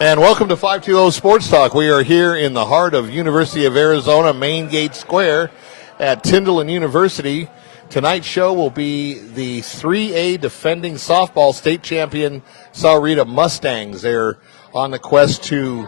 And welcome to 520 Sports Talk. We are here in the heart of University of Arizona, Main Gate Square at Tyndall University. Tonight's show will be the 3A defending softball state champion Sahuarita Mustangs. They're on the quest to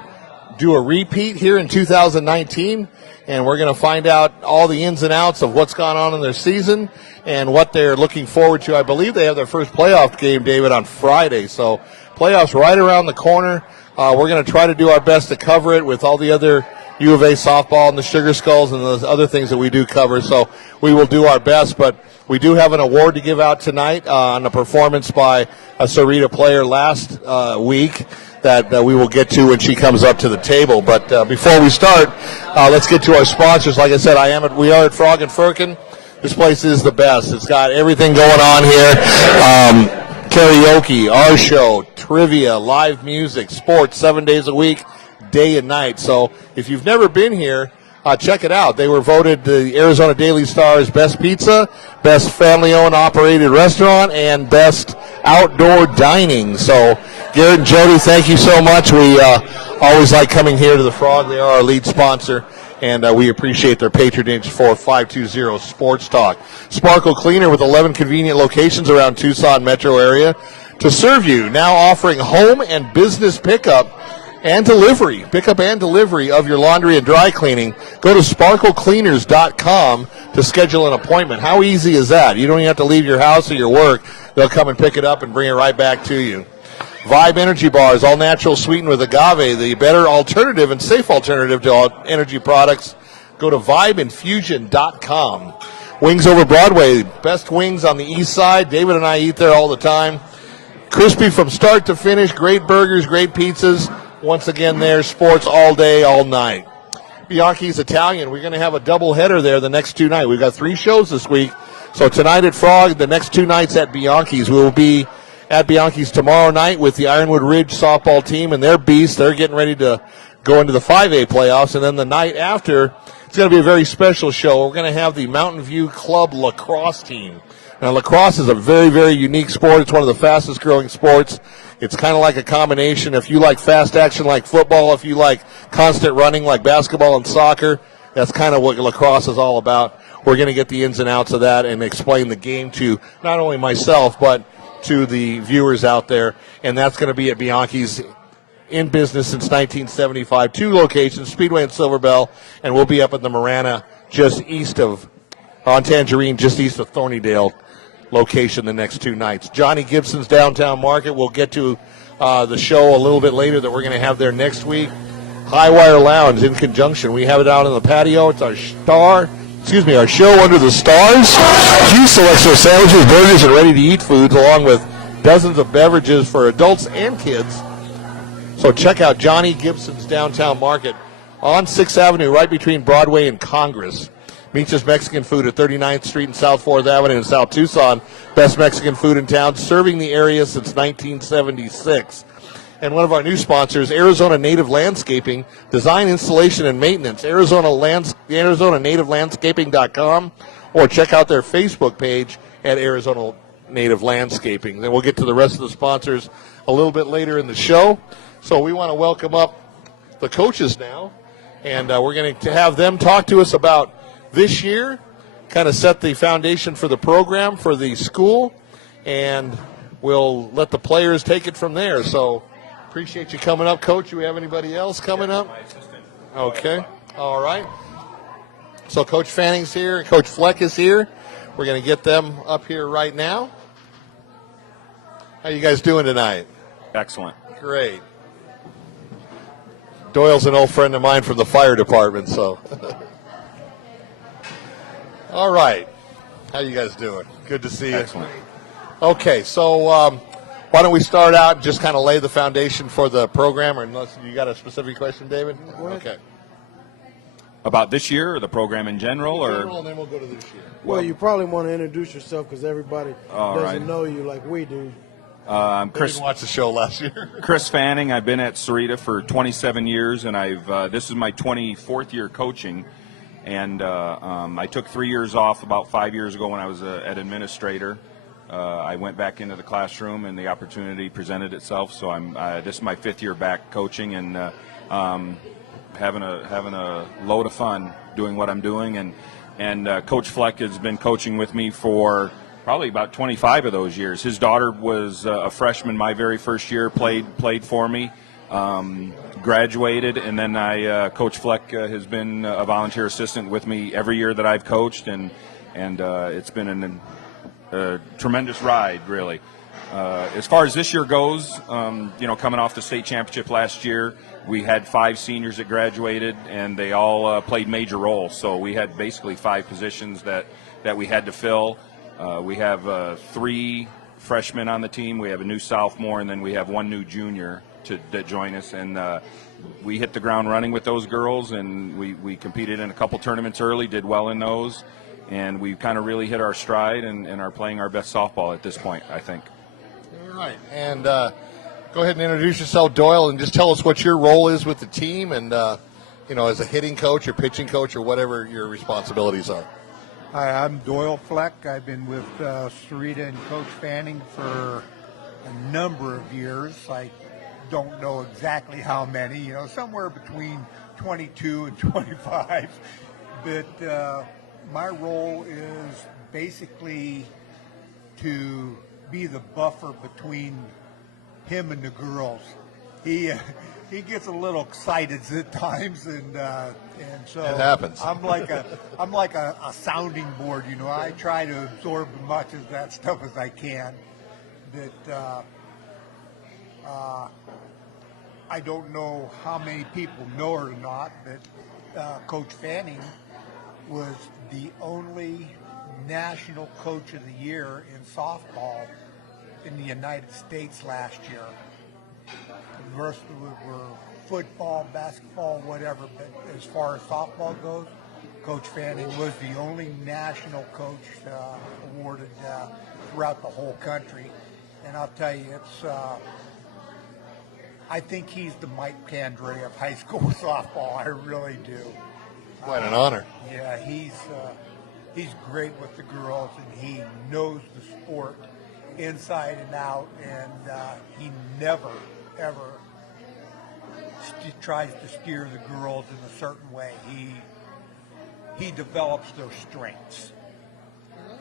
do a repeat here in 2019, and we're going to find out all the ins and outs of what's gone on in their season and what they're looking forward to. I believe they have their first playoff game, David, on Friday, so playoffs right around the corner. We're going to try to do our best to cover it with all the other U of A softball and the Sugar Skulls and those other things that we do cover. So we will do our best, but we do have an award to give out tonight on a performance by a Sahuarita player last week that we will get to when she comes up to the table. But before we start, let's get to our sponsors. Like I said, we are at Frog and Firkin. This place is the best. It's got everything going on here. Karaoke, our show, trivia, live music, sports, 7 days a week, day and night. So if you've never been here, check it out. They were voted the Arizona Daily Star's best pizza, best family-owned operated restaurant, and best outdoor dining. So Garrett and Jody, thank you so much. We always like coming here to the Frog. They are our lead sponsor, and we appreciate their patronage for 520 Sports Talk. Sparkle Cleaner with 11 convenient locations around Tucson metro area to serve you, now offering home and business pickup and delivery of your laundry and dry cleaning. Go to sparklecleaners.com to schedule an appointment. How easy is that? You don't even have to leave your house or your work. They'll come and pick it up and bring it right back to you. Vibe Energy Bars, all natural, sweetened with agave, the better alternative and safe alternative to all energy products. Go to vibeinfusion.com. Wings Over Broadway, best wings on the east side. David and I eat there all the time. Crispy from start to finish, great burgers, great pizzas. Once again there, sports all day, all night. Bianchi's Italian, we're going to have a double header there the next two nights. We've got 3 shows this week. So tonight at Frog, the next 2 nights at Bianchi's. We will be at Bianchi's tomorrow night with the Ironwood Ridge softball team and their beasts. They're getting ready to go into the 5A playoffs. And then the night after, it's going to be a very special show. We're going to have the Mountain View Club lacrosse team. Now, lacrosse is a very, very unique sport. It's one of the fastest growing sports. It's kind of like a combination. If you like fast action like football, if you like constant running like basketball and soccer, that's kind of what lacrosse is all about. We're going to get the ins and outs of that and explain the game to not only myself, but to the viewers out there. And that's going to be at Bianchi's, in business since 1975. 2 locations, Speedway and Silver Bell, and we'll be up at the Marana on Tangerine, just east of Thornydale location the next 2 nights. Johnny Gibson's Downtown Market. We'll get to the show a little bit later that we're going to have there next week. Highwire Lounge in conjunction. We have it out on the patio. It's our show under the stars. Huge selection of sandwiches, burgers, and ready-to-eat foods, along with dozens of beverages for adults and kids. So check out Johnny Gibson's Downtown Market on 6th Avenue, right between Broadway and Congress. Meets Mexican food at 39th Street and South 4th Avenue in South Tucson. Best Mexican food in town, serving the area since 1976. And one of our new sponsors, Arizona Native Landscaping, design, installation, and maintenance. ArizonaNativeLandscaping.com, or check out their Facebook page at Arizona Native Landscaping. Then we'll get to the rest of the sponsors a little bit later in the show. So we want to welcome up the coaches now, and we're going to have them talk to us about this year, kind of set the foundation for the program, for the school, and we'll let the players take it from there. So appreciate you coming up, Coach. Do we have anybody else coming up? Okay. All right. So Coach Fanning's here. Coach Fleck is here. We're going to get them up here right now. How you guys doing tonight? Excellent. Great. Doyle's an old friend of mine from the fire department, so. All right. How you guys doing? Good to see you. Excellent. Okay, so why don't we start out and just kind of lay the foundation for the program, or unless you got a specific question, David? Okay. About this year or the program in general? In general, and then we'll go to this year. Well, you probably want to introduce yourself because everybody doesn't know you like we do. I'm Chris. Didn't watch the show last year. Chris Fanning. I've been at Sahuarita for 27 years, and this is my 24th year coaching. And I took 3 years off about 5 years ago when I was an administrator. I went back into the classroom, and the opportunity presented itself. So this is my 5th year back coaching, and having a load of fun doing what I'm doing. And Coach Fleck has been coaching with me for probably about 25 of those years. His daughter was a freshman my very first year, played for me, graduated, and then Coach Fleck has been a volunteer assistant with me every year that I've coached, and it's been a tremendous ride, really. As far as this year goes, coming off the state championship last year, we had 5 seniors that graduated, and they all played major roles. So we had basically 5 positions that we had to fill. We have 3 freshmen on the team. We have a new sophomore, and then we have 1 new junior that join us. And we hit the ground running with those girls, and we competed in a couple tournaments early, did well in those, and we kind of really hit our stride and are playing our best softball at this point, I think. All right. And go ahead and introduce yourself, Doyle, and just tell us what your role is with the team and, as a hitting coach or pitching coach or whatever your responsibilities are. Hi, I'm Doyle Fleck. I've been with Sahuarita and Coach Fanning for a number of years. I don't know exactly how many, somewhere between 22 and 25. But my role is basically to be the buffer between him and the girls. He gets a little excited at times, and so it happens. I'm like a sounding board. I try to absorb as much of that stuff as I can. But I don't know how many people know or not, but Coach Fanning was the only National Coach of the Year in softball in the United States last year. The rest were football, basketball, whatever, but as far as softball goes, Coach Fanning was the only national coach awarded throughout the whole country. And I'll tell you, I think he's the Mike Candre of high school softball. I really do. Quite an honor. Yeah, he's great with the girls, and he knows the sport inside and out, and he never, ever tries to steer the girls in a certain way. He develops their strengths,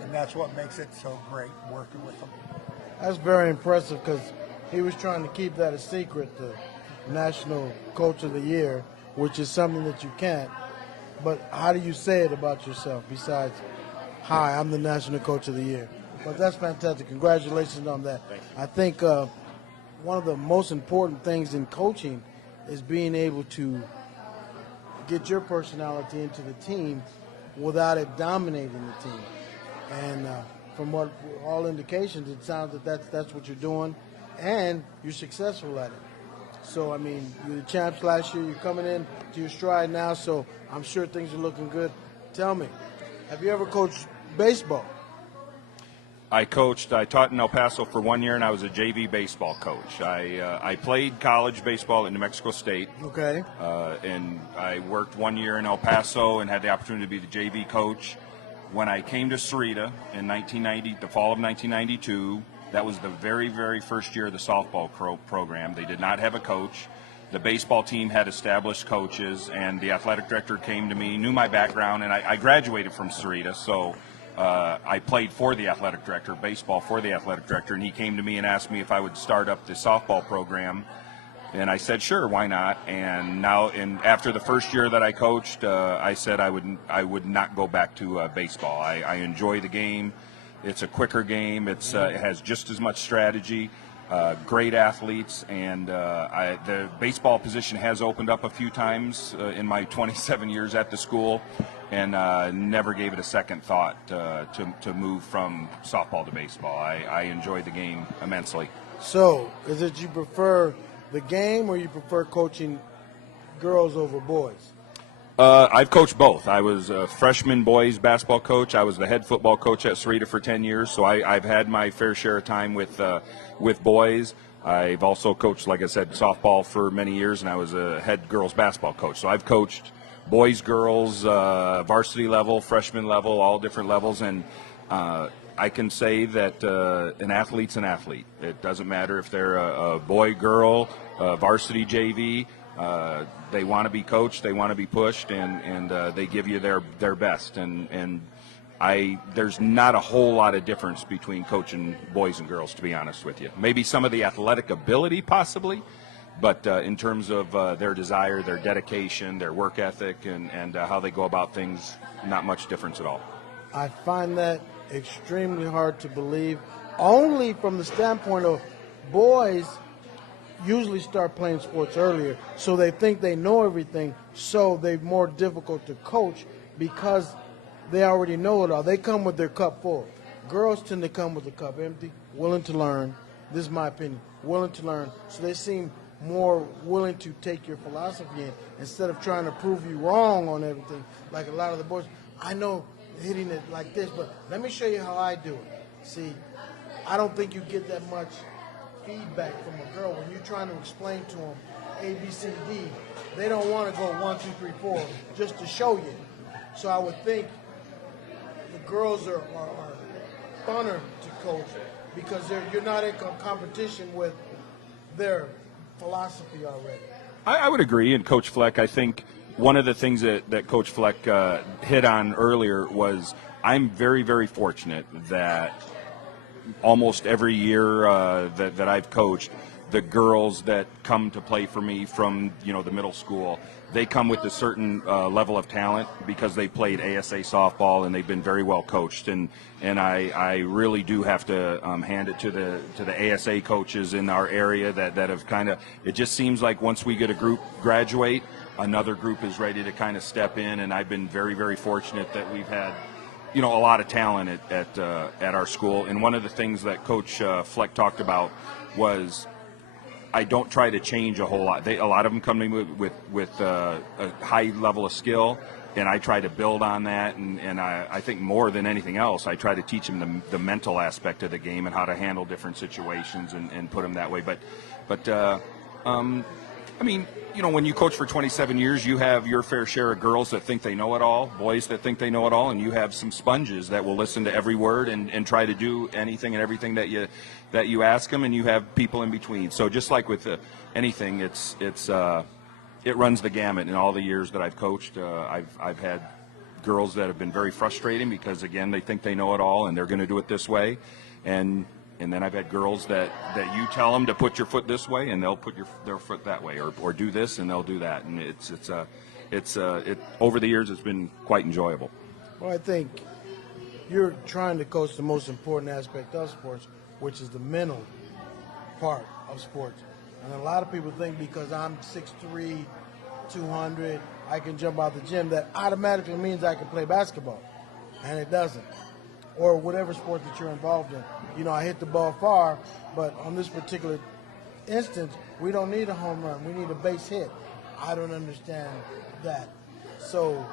and that's what makes it so great working with them. That's very impressive because he was trying to keep that a secret, the National Coach of the Year, which is something that you can't. But how do you say it about yourself besides, hi, I'm the National Coach of the Year? But that's fantastic. Congratulations on that. I think one of the most important things in coaching is being able to get your personality into the team without it dominating the team. And from what all indications, it sounds that that's what you're doing, and you're successful at it. So, I mean, you're the champs last year. You're coming in to your stride now, so I'm sure things are looking good. Tell me, have you ever coached baseball? I taught in El Paso for 1 year, and I was a JV baseball coach. I played college baseball at New Mexico State. Okay. And I worked 1 year in El Paso and had the opportunity to be the JV coach. When I came to Sahuarita in the fall of 1992, that was the very, very first year of the softball program. They did not have a coach. The baseball team had established coaches, and the athletic director came to me, knew my background, and I graduated from Sahuarita, so I played for the athletic director, baseball for the athletic director, and he came to me and asked me if I would start up the softball program, and I said, sure, why not? And after the first year that I coached, I said I would not go back to baseball. I enjoy the game. It's a quicker game. It has just as much strategy, great athletes, and the baseball position has opened up a few times in my 27 years at the school, and never gave it a second thought to move from softball to baseball. I enjoy the game immensely. So, is it you prefer the game or you prefer coaching girls over boys? I've coached both. I was a freshman boys basketball coach. I was the head football coach at Sahuarita for 10 years, so I've had my fair share of time with boys. I've also coached, like I said, softball for many years, and I was a head girls basketball coach. So I've coached boys, girls, varsity level, freshman level, all different levels, and I can say that an athlete's an athlete. It doesn't matter if they're a boy, girl, varsity, JV. They want to be coached, they want to be pushed, and they give you their best. And there's not a whole lot of difference between coaching boys and girls, to be honest with you. Maybe some of the athletic ability, possibly, but in terms of their desire, their dedication, their work ethic, and how they go about things, not much difference at all. I find that extremely hard to believe, only from the standpoint of boys usually start playing sports earlier, so they think they know everything, so they're more difficult to coach because they already know it all. They come with their cup full. Girls tend to come with the cup empty, willing to learn. This is my opinion, willing to learn. So they seem more willing to take your philosophy in instead of trying to prove you wrong on everything. Like a lot of the boys, I know hitting it like this, but let me show you how I do it. See, I don't think you get that much feedback from a girl when you're trying to explain to them A, B, C, D. They don't want to go 1, 2, 3, 4 just to show you. So I would think the girls are funner to coach because you're not in competition with their philosophy already. I would agree, and Coach Fleck, I think one of the things that Coach Fleck hit on earlier was I'm very, very fortunate that almost every year that I've coached, the girls that come to play for me from the middle school, they come with a certain level of talent because they played ASA softball and they've been very well coached, and I really do have to hand it to the ASA coaches in our area that have kind of, it just seems like once we get a group graduate, another group is ready to kind of step in, and I've been very, very fortunate that we've had a lot of talent at our school. And one of the things that Coach Fleck talked about was I don't try to change a whole lot. A lot of them come to me with a high level of skill, and I try to build on that. And I think more than anything else, I try to teach them the mental aspect of the game and how to handle different situations and put them that way. But I mean, when you coach for 27 years, you have your fair share of girls that think they know it all, boys that think they know it all, and you have some sponges that will listen to every word and try to do anything and everything that you ask them, and you have people in between. So just like with anything, it runs the gamut. In all the years that I've coached, I've had girls that have been very frustrating because, again, they think they know it all and they're going to do it this way, and then I've had girls that you tell them to put your foot this way, and they'll put their foot that way, or do this, and they'll do that. And it's over the years, it's been quite enjoyable. Well, I think you're trying to coach the most important aspect of sports, which is the mental part of sports. And a lot of people think because I'm 6'3", 200, I can jump out the gym, that automatically means I can play basketball. And it doesn't. Or whatever sport that you're involved in. I hit the ball far, but on this particular instance, we don't need a home run. We need a base hit. I don't understand that. So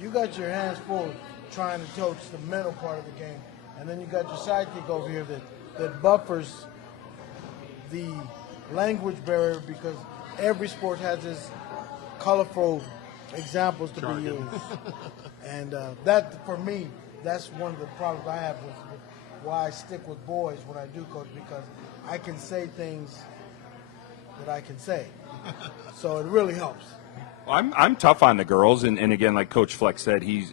you got your hands full trying to coach the mental part of the game, and then you got your sidekick over here that buffers the language barrier because every sport has its colorful examples to be used. And that, for me, that's one of the problems I have with why I stick with boys when I do coach, because I can say things that I can say. So it really helps. Well, I'm tough on the girls, and again, like Coach Fleck said, he's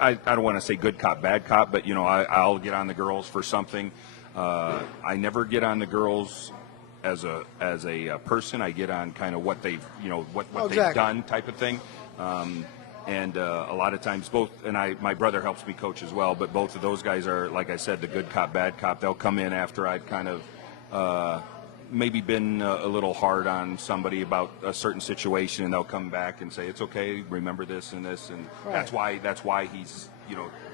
I don't want to say good cop, bad cop, but I'll get on the girls for something. I never get on the girls as a person. I get on kind of what they've they've done type of thing. And a lot of times both, and my brother helps me coach as well, but both of those guys are, like I said, the good cop, bad cop. They'll come in after I've kind of maybe been a little hard on somebody about a certain situation, and they'll come back and say, it's okay, remember this and this, and right. That's why he's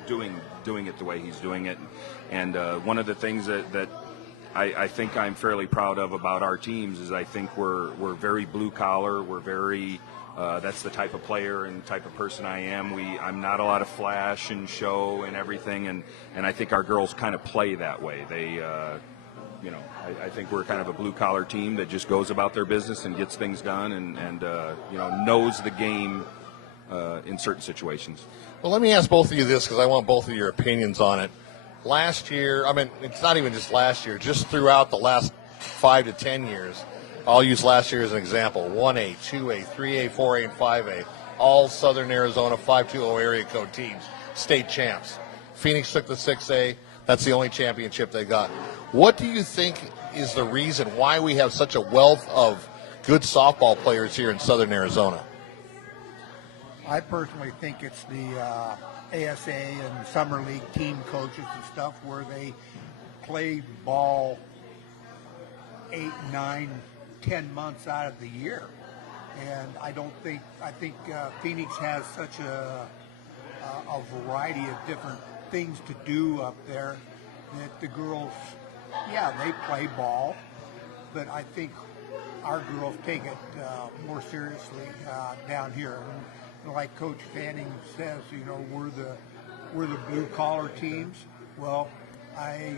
doing it the way he's doing it. And one of the things that I think I'm fairly proud of about our teams is I think we're very blue collar. We're very that's the type of player and type of person I am. I'm not a lot of flash and show and everything, and I think our girls kind of play that way. They I think we're kind of a blue collar team that just goes about their business and gets things done and knows the game in certain situations. Well, let me ask both of you this because I want both of your opinions on it. Last year, I mean, it's not even just last year, just throughout the last 5 to 10 years. I'll use last year as an example. 1A, 2A, 3A, 4A, and 5A. All Southern Arizona 520 area code teams, state champs. Phoenix took the 6A. That's the only championship they got. What do you think is the reason why we have such a wealth of good softball players here in Southern Arizona? I personally think it's the ASA and summer league team coaches and stuff where they play ball 8, 9, 10 months out of the year. And I think Phoenix has such a variety of different things to do up there that the girls, yeah, they play ball, but I think our girls take it more seriously down here. And like Coach Fanning says, you know, we're the blue collar teams. Well, I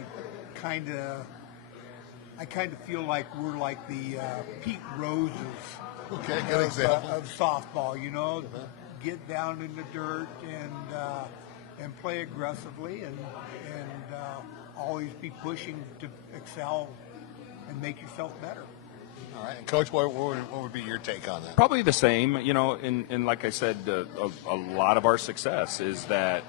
kind of feel like we're like the Pete Roses Okay, good example. of softball. You know, get down in the dirt and play aggressively and always be pushing to excel and make yourself better. All right, and Coach, what would be your take on that? Probably the same, you know, and like I said, a lot of our success is that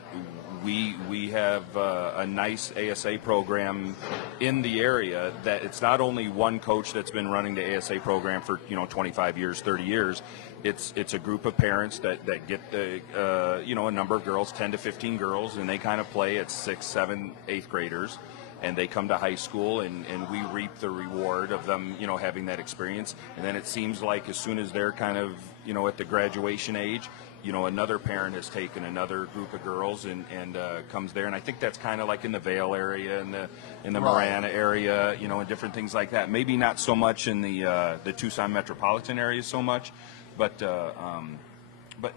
we have a nice ASA program in the area that it's not only one coach that's been running the ASA program for, you know, 25 years, 30 years. It's a group of parents that get the, you know, a number of girls, 10 to 15 girls, and they kind of play at 6th, 7th, 8th graders. And they come to high school, and we reap the reward of them, you know, having that experience. And then it seems like as soon as they're kind of, you know, at the graduation age, you know, another parent has taken another group of girls and comes there. And I think that's kind of like in the Vale area and the Marana area, you know, and different things like that. Maybe not so much in the Tucson metropolitan area so much, but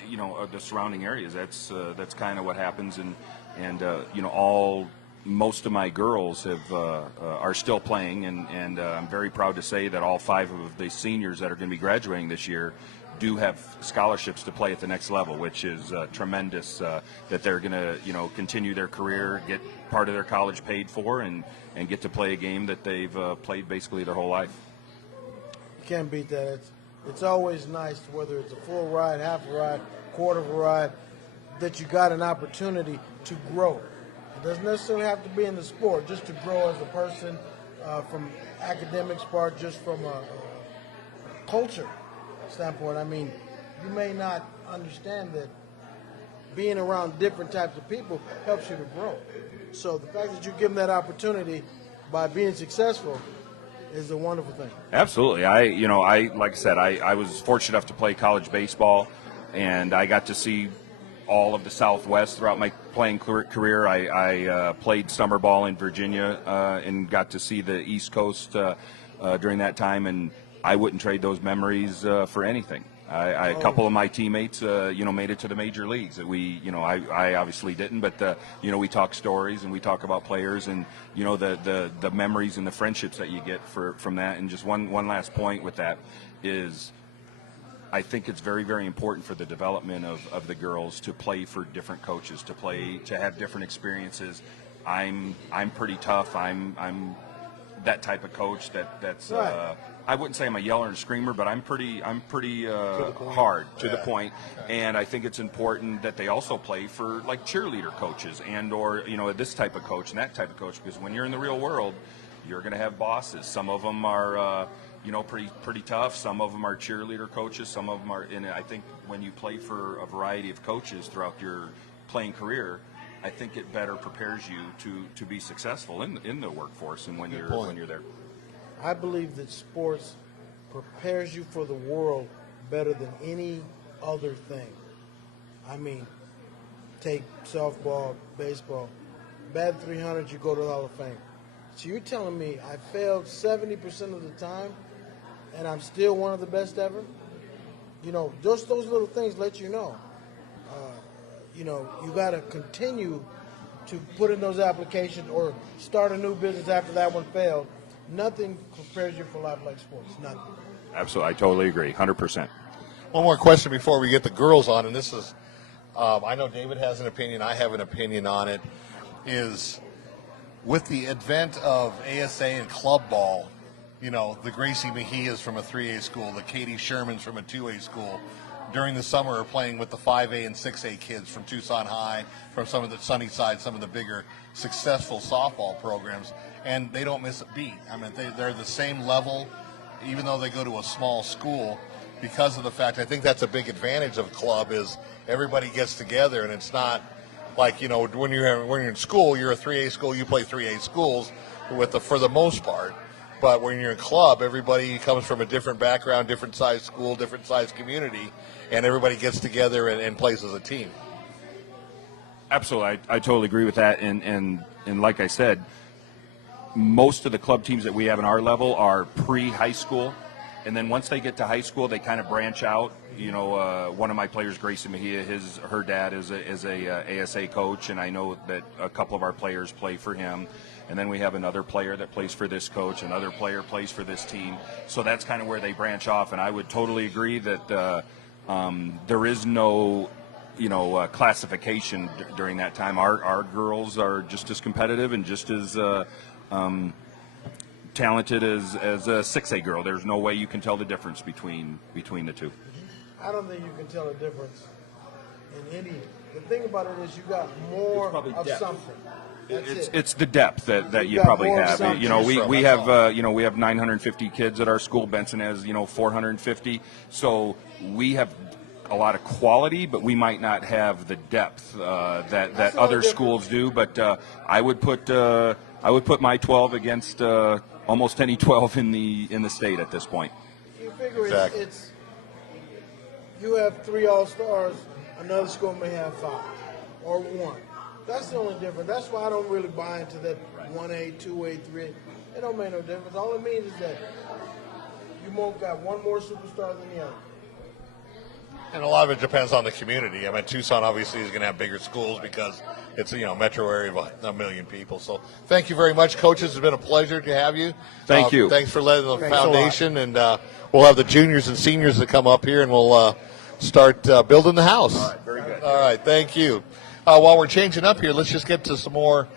you know, the surrounding areas. That's kind of what happens. And you know, most of my girls are still playing, and I'm very proud to say that all 5 of the seniors that are going to be graduating this year do have scholarships to play at the next level, which is tremendous. That they're going to, you know, continue their career, get part of their college paid for, and get to play a game that they've played basically their whole life. You can't beat that. It's always nice, whether it's a full ride, half a ride, quarter of a ride, that you got an opportunity to grow. It doesn't necessarily have to be in the sport, just to grow as a person, from academics part, just from a culture standpoint. I mean, you may not understand that being around different types of people helps you to grow. So the fact that you give them that opportunity by being successful is a wonderful thing. Absolutely. Like I said, I was fortunate enough to play college baseball, and I got to see all of the Southwest throughout my playing career. I played summer ball in Virginia and got to see the East Coast during that time, and I wouldn't trade those memories for anything. A couple of my teammates, made it to the major leagues. I obviously didn't, but we talk stories and we talk about players, and the memories and the friendships that you get from that. And just one last point with that is, I think it's very, very important for the development of the girls to play for different coaches, to have different experiences. I'm pretty tough. I'm that type of coach that's right. I wouldn't say I'm a yeller and screamer, but I'm pretty hard to the point. And I think it's important that they also play for like cheerleader coaches or this type of coach and that type of coach, because when you're in the real world, you're going to have bosses. Some of them are pretty tough. Some of them are cheerleader coaches. Some of them are. And I think when you play for a variety of coaches throughout your playing career, I think it better prepares you to be successful in the workforce and when you're there. I believe that sports prepares you for the world better than any other thing. I mean, take softball, baseball, bat 300, you go to the Hall of Fame. So you're telling me I failed 70% of the time and I'm still one of the best ever? Just those little things let you know. You got to continue to put in those applications or start a new business after that one failed. Nothing prepares you for life like sports. Nothing. Absolutely. I totally agree. 100%. One more question before we get the girls on, and this is, I know David has an opinion, I have an opinion on it, is with the advent of ASA and club ball, you know, the Gracie Mejias from a 3A school, the Katie Shermans from a 2A school, during the summer are playing with the 5A and 6A kids from Tucson High, from some of the Sunnyside, some of the bigger successful softball programs, and they don't miss a beat. I mean, they're the same level, even though they go to a small school, because of the fact, I think that's a big advantage of club, is everybody gets together, and it's not like, you know, when you're in school, you're a 3A school, you play 3A schools for the most part. But when you're in club, everybody comes from a different background, different size school, different size community, and everybody gets together and plays as a team. Absolutely, I totally agree with that. And like I said, most of the club teams that we have in our level are pre-high school, and then once they get to high school, they kind of branch out. You know, one of my players, Gracie Mejia, her dad is a ASA coach, and I know that a couple of our players play for him. And then we have another player that plays for this coach, another player plays for this team. So that's kind of where they branch off. And I would totally agree that there is no, you know, classification during that time. Our girls are just as competitive and just as talented as a 6A girl. There's no way you can tell the difference between the two. I don't think you can tell a difference in any. The thing about it is you got more of depth. something. It's the depth that you got probably more have. something. You know, we have we have 950 kids at our school. Benson has 450. So we have a lot of quality, but we might not have the depth that other schools do. But I would put my 12 against almost any 12 in the state at this point. You figure Exactly. it's you have 3 all-stars. Another school may have 5 or 1. That's the only difference. That's why I don't really buy into that 1A, 2A, 3A. It don't make no difference. All it means is that you got one more superstar than the other. And a lot of it depends on the community. I mean, Tucson obviously is going to have bigger schools because it's a metro area of a million people. So thank you very much, coaches. It's been a pleasure to have you. Thank you. Thanks for letting the Thanks foundation, and we'll have the juniors and seniors that come up here, and we'll start building the house. All right, very good. All right, thank you. While we're changing up here, let's just get to some more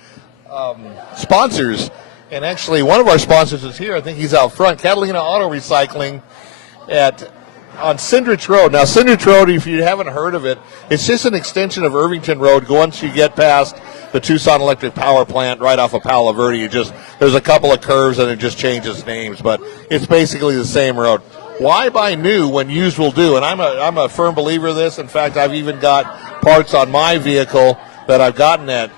sponsors. And actually, one of our sponsors is here. I think he's out front. Catalina Auto Recycling on Cindrich Road. Now, Cindrich Road, if you haven't heard of it, it's just an extension of Irvington Road. Once you get past the Tucson Electric Power Plant right off of Palo Verde, there's a couple of curves and it just changes names, but it's basically the same road. Why buy new when used will do? And I'm a firm believer of this. In fact, I've even got parts on my vehicle that I've gotten at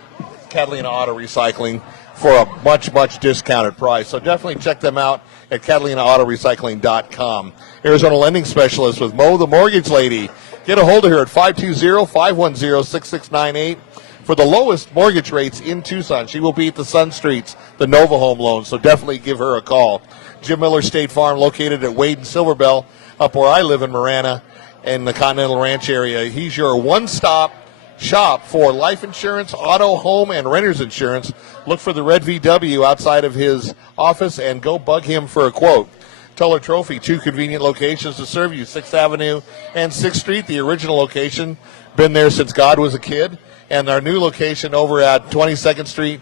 Catalina Auto Recycling for a much, much discounted price. So definitely check them out at CatalinaAutoRecycling.com. Arizona Lending Specialist with Mo the Mortgage Lady. Get a hold of her at 520-510-6698 for the lowest mortgage rates in Tucson. She will be at the Sun Streets, the Nova Home Loan, so definitely give her a call. Jim Miller State Farm, located at Wade and Silverbell, up where I live in Marana in the Continental Ranch area. He's your one-stop shop for life insurance, auto, home, and renter's insurance. Look for the red VW outside of his office and go bug him for a quote. Teller Trophy, 2 convenient locations to serve you, 6th Avenue and 6th Street, the original location. Been there since God was a kid. And our new location over at 22nd Street,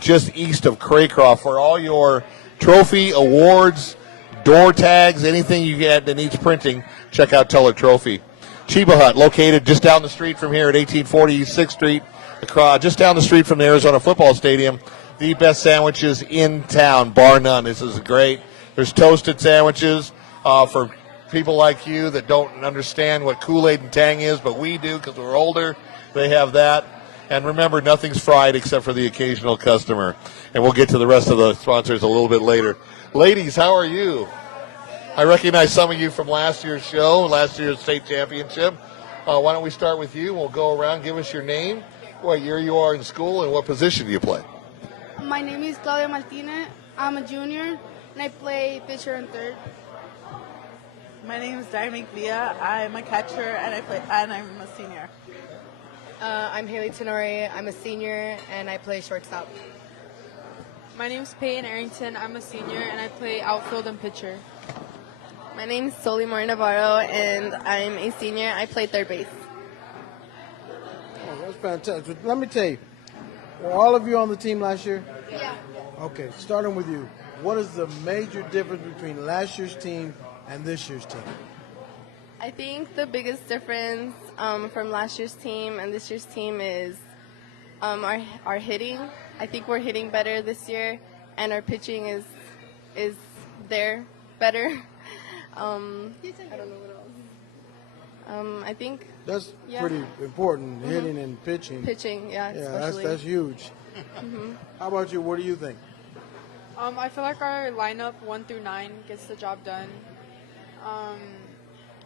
just east of Craycroft, for all your trophy, awards, door tags, anything you get that needs printing, check out Teller Trophy. Chiba Hut, located just down the street from here at 1840 6th Street, just down the street from the Arizona Football Stadium. The best sandwiches in town, bar none. This is great. There's toasted sandwiches for people like you that don't understand what Kool-Aid and Tang is, but we do because we're older. They have that. And remember, nothing's fried except for the occasional customer. And we'll get to the rest of the sponsors a little bit later. Ladies, how are you? I recognize some of you from last year's show, last year's state championship. Why don't we start with you? We'll go around, give us your name, what year you are in school, and what position do you play? My name is Claudia Martinez. I'm a junior, and I play pitcher and third. My name is Diamond Villa. I'm a catcher, and I'm a senior. I'm Haley Tenori. I'm a senior, and I play shortstop. My name is Peyton Arrington. I'm a senior, and I play outfield and pitcher. My My name's Solimar Navarro, and I'm a senior. I play third base. Oh, that's fantastic. Let me tell you, were all of you on the team last year? Yeah. Okay, starting with you. What is the major difference between last year's team and this year's team? I think the biggest difference from last year's team and this year's team is our hitting. I think we're hitting better this year, and our pitching is there better. I don't know what else. I think That's Yeah. pretty important, hitting and pitching. pitching, Yeah, especially. that's huge. How about you? What do you think? I feel like our lineup 1 through 9 gets the job done.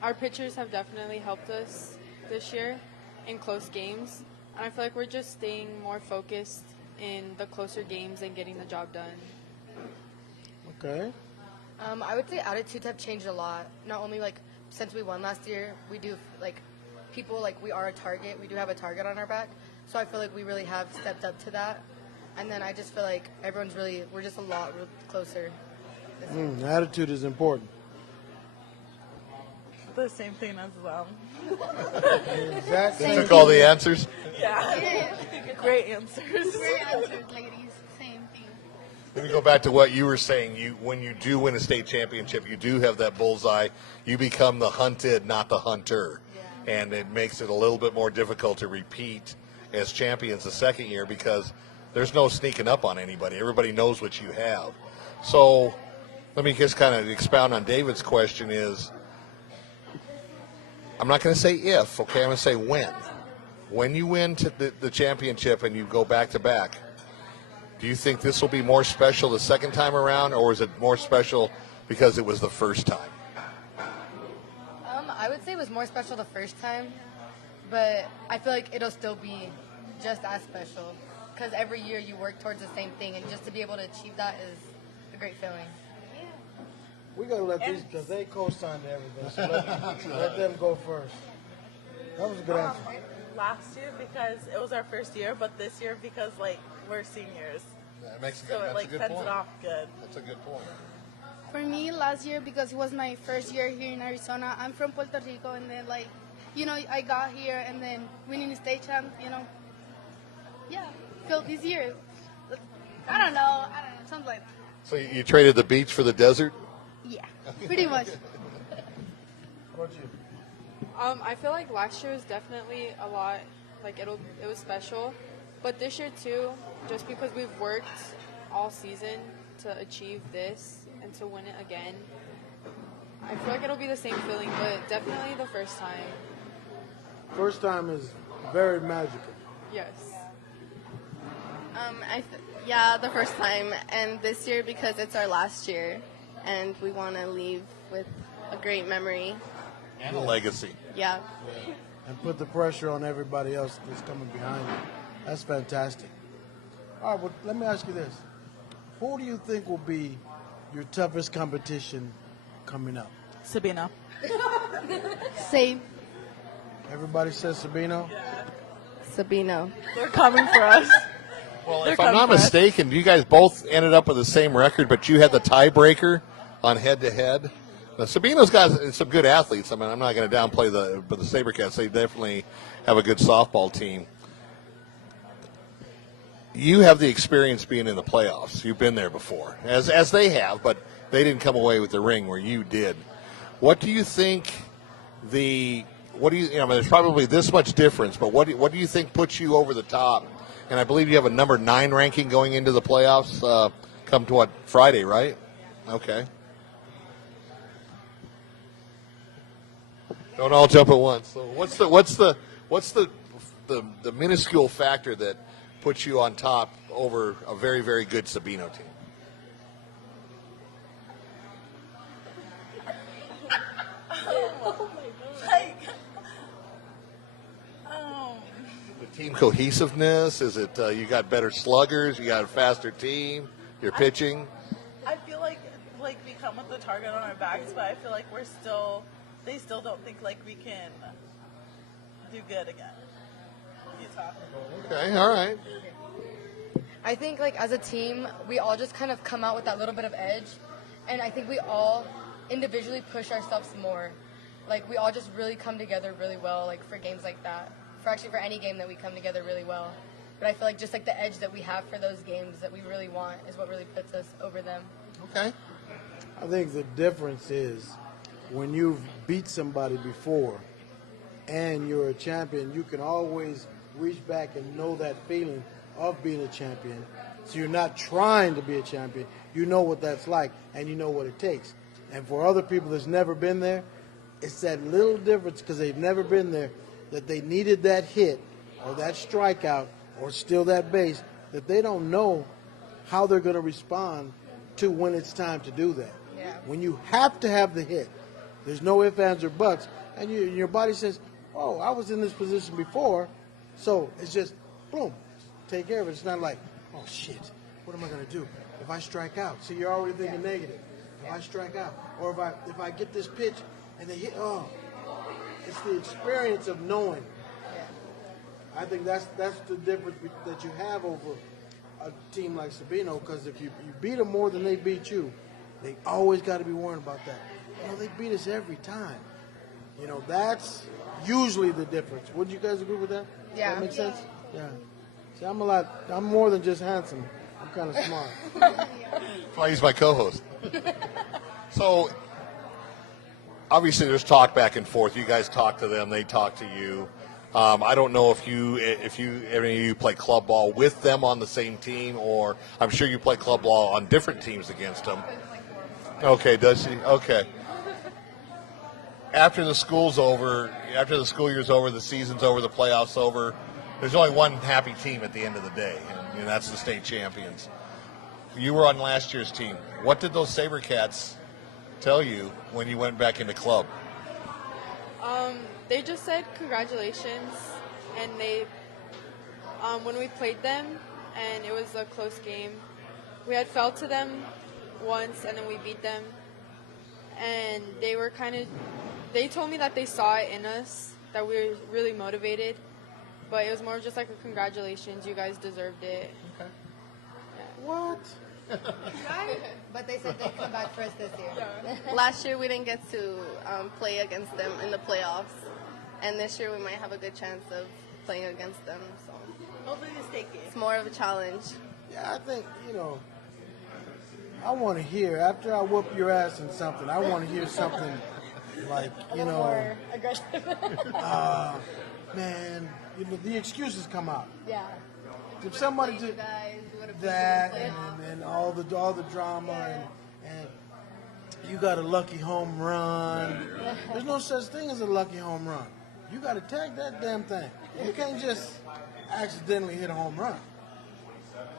Our pitchers have definitely helped us this year in close games, and I feel like we're just staying more focused in the closer games and getting the job done. Okay. I would say attitudes have changed a lot. Not only like since we won last year, we do like people like we are a target. We do have a target on our back. So I feel like we really have stepped up to that. And then I just feel like we're just a lot closer. This year. Attitude is important. The same thing as well. Exactly. Took all the answers. Yeah. Great answers. Great answers, ladies. Same thing. Let me go back to what you were saying. When you do win a state championship, you do have that bullseye. You become the hunted, not the hunter. And it makes it a little bit more difficult to repeat as champions the second year because there's no sneaking up on anybody. Everybody knows what you have. So let me just kind of expound on David's question is, I'm not going to say if, okay? I'm going to say when. When you win the championship and you go back to back, do you think this will be more special the second time around, or is it more special because it was the first time? I would say it was more special the first time, but I feel like it'll still be just as special because every year you work towards the same thing, and just to be able to achieve that is a great feeling. We gotta let these because they co-signed everything. So let them go first. That was a good answer. Last year because it was our first year, but this year because like we're seniors, That makes so it like sends it off good. That's a good point. For me, last year, because it was my first year here in Arizona, I'm from Puerto Rico, and then, like, you know, I got here, and then winning the state champ, you know, yeah, felt this year. I don't know, something like that. So you traded the beach for the desert? Yeah, pretty much. How about you? I feel like last year was definitely a lot, like it was special, but this year too, just because we've worked all season to achieve this and to win it again, I feel like it'll be the same feeling, but definitely the first time. First time is very magical. Yes. The first time, and this year because it's our last year, and we want to leave with a great memory. And a legacy. Yeah. And put the pressure on everybody else that's coming behind you. That's fantastic. All right, well, let me ask you this. Who do you think will be your toughest competition coming up? Sabina. Same. Everybody says Sabino? Sabino. They're coming for us. Well, They're if I'm coming not for us. mistaken, you guys both ended up with the same record, but you had the tiebreaker on head-to-head. Now, Sabino's got some good athletes. I mean, I'm not going to downplay the SaberCats. They definitely have a good softball team. You have the experience being in the playoffs. You've been there before, as they have, but they didn't come away with the ring where you did. What do you think there's probably this much difference, but what do you think puts you over the top? And I believe you have a number 9 ranking going into the playoffs. Come to what, Friday, right? Okay. Don't all jump at once. So what's the minuscule factor that puts you on top over a very, very good Sabino team? The team cohesiveness? Is it you got better sluggers? You got a faster team? Your pitching? I feel like we come with the target on our backs, but I feel like they still don't think like we can do good again. Utah. Okay, all right. I think, like, as a team, we all just kind of come out with that little bit of edge, and I think we all individually push ourselves more. Like, we all just really come together really well, like, for games like that. For any game that we come together really well. But I feel like just, like, the edge that we have for those games that we really want is what really puts us over them. Okay. I think the difference is when you've beat somebody before and you're a champion, you can always reach back and know that feeling of being a champion. So you're not trying to be a champion. You know what that's like, and you know what it takes. And for other people that's never been there, it's that little difference because they've never been there that they needed that hit or that strikeout or steal that base that they don't know how they're going to respond to when it's time to do that. Yeah. When you have to have the hit, there's no ifs, ands, or buts, and your body says, oh, I was in this position before, so it's just, boom, take care of it. It's not like, oh, shit, what am I going to do if I strike out? So you're already thinking negative. If I strike out, or if I get this pitch and they hit, oh, it's the experience of knowing. I think that's the difference that you have over a team like Sabino, because if you beat them more than they beat you, they always got to be worrying about that. They beat us every time. That's usually the difference. Wouldn't you guys agree with that? Yeah. That makes sense? Yeah. See, I'm more than just handsome. I'm kind of smart. That's why he's my co-host. So, obviously there's talk back and forth. You guys talk to them, they talk to you. I don't know if any of you play club ball with them on the same team, or I'm sure you play club ball on different teams against them. Okay, does she? Okay. After the school's over, after the school year's over, the season's over, the playoffs over, there's only one happy team at the end of the day, and that's the state champions. You were on last year's team. What did those SaberCats tell you when you went back into club? They just said congratulations, and they, when we played them, and it was a close game, we had fell to them once, and then we beat them, and they told me that they saw it in us, that we were really motivated, but it was more just like a congratulations, you guys deserved it. Okay. What? But they said they'd come back first this year. Last year we didn't get to play against them in the playoffs, and this year we might have a good chance of playing against them. So Hopefully the state game. it's more of a challenge. Yeah, I think, I want to hear, after I whoop your ass in something, I want to hear something like, More aggressive. man, the excuses come out. Yeah. If somebody You did guys would have that played and all the drama and you got a lucky home run. There's no such thing as a lucky home run. You got to tag that damn thing. You can't just accidentally hit a home run.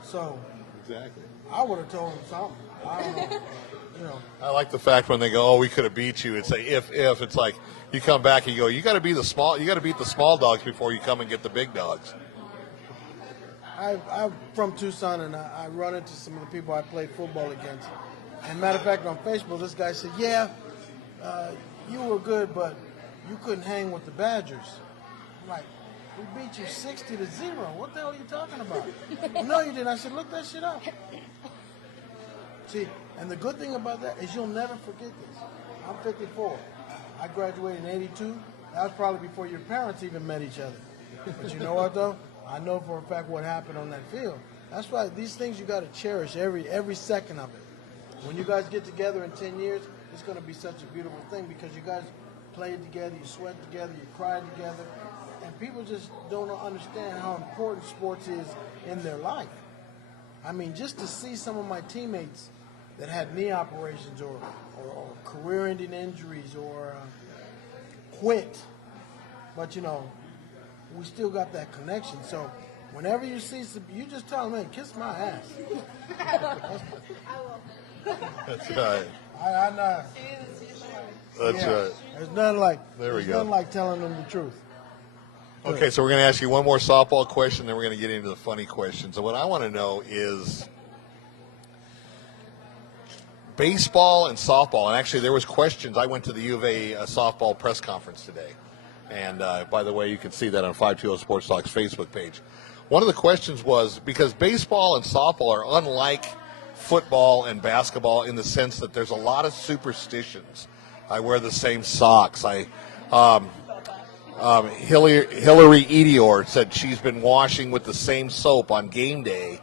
So Exactly. I would have told him something. I don't know. I like the fact when they go, "Oh, we could have beat you." It's like if it's like you come back and you go, "You got to beat the small dogs before you come and get the big dogs." I'm from Tucson, and I run into some of the people I played football against. And matter of fact, on Facebook, this guy said, "Yeah, you were good, but you couldn't hang with the Badgers." I'm like, "We beat you 60-0. What the hell are you talking about?" "No, you didn't." I said, "Look that shit up." See, and the good thing about that is you'll never forget this. I'm 54. I graduated in '82. That was probably before your parents even met each other. But you know what, though? I know for a fact what happened on that field. That's why these things you got to cherish every second of it. When you guys get together in 10 years, it's going to be such a beautiful thing because you guys played together, you sweat together, you cried together, and people just don't understand how important sports is in their life. I mean, just to see some of my teammates that had knee operations or career-ending injuries or quit, but we still got that connection. So whenever you see some, you just tell them, "Hey, kiss my ass." That's right. I know. That's right. There's nothing like There we there's go. nothing like telling them the truth. Okay, so we're going to ask you one more softball question, then we're going to get into the funny questions. So what I want to know is baseball and softball. And actually, there was questions. I went to the U of A softball press conference today. And by the way, you can see that on 520 Sports Talk's Facebook page. One of the questions was, because baseball and softball are unlike football and basketball in the sense that there's a lot of superstitions. I wear the same socks. Hillary Edior said she's been washing with the same soap on game day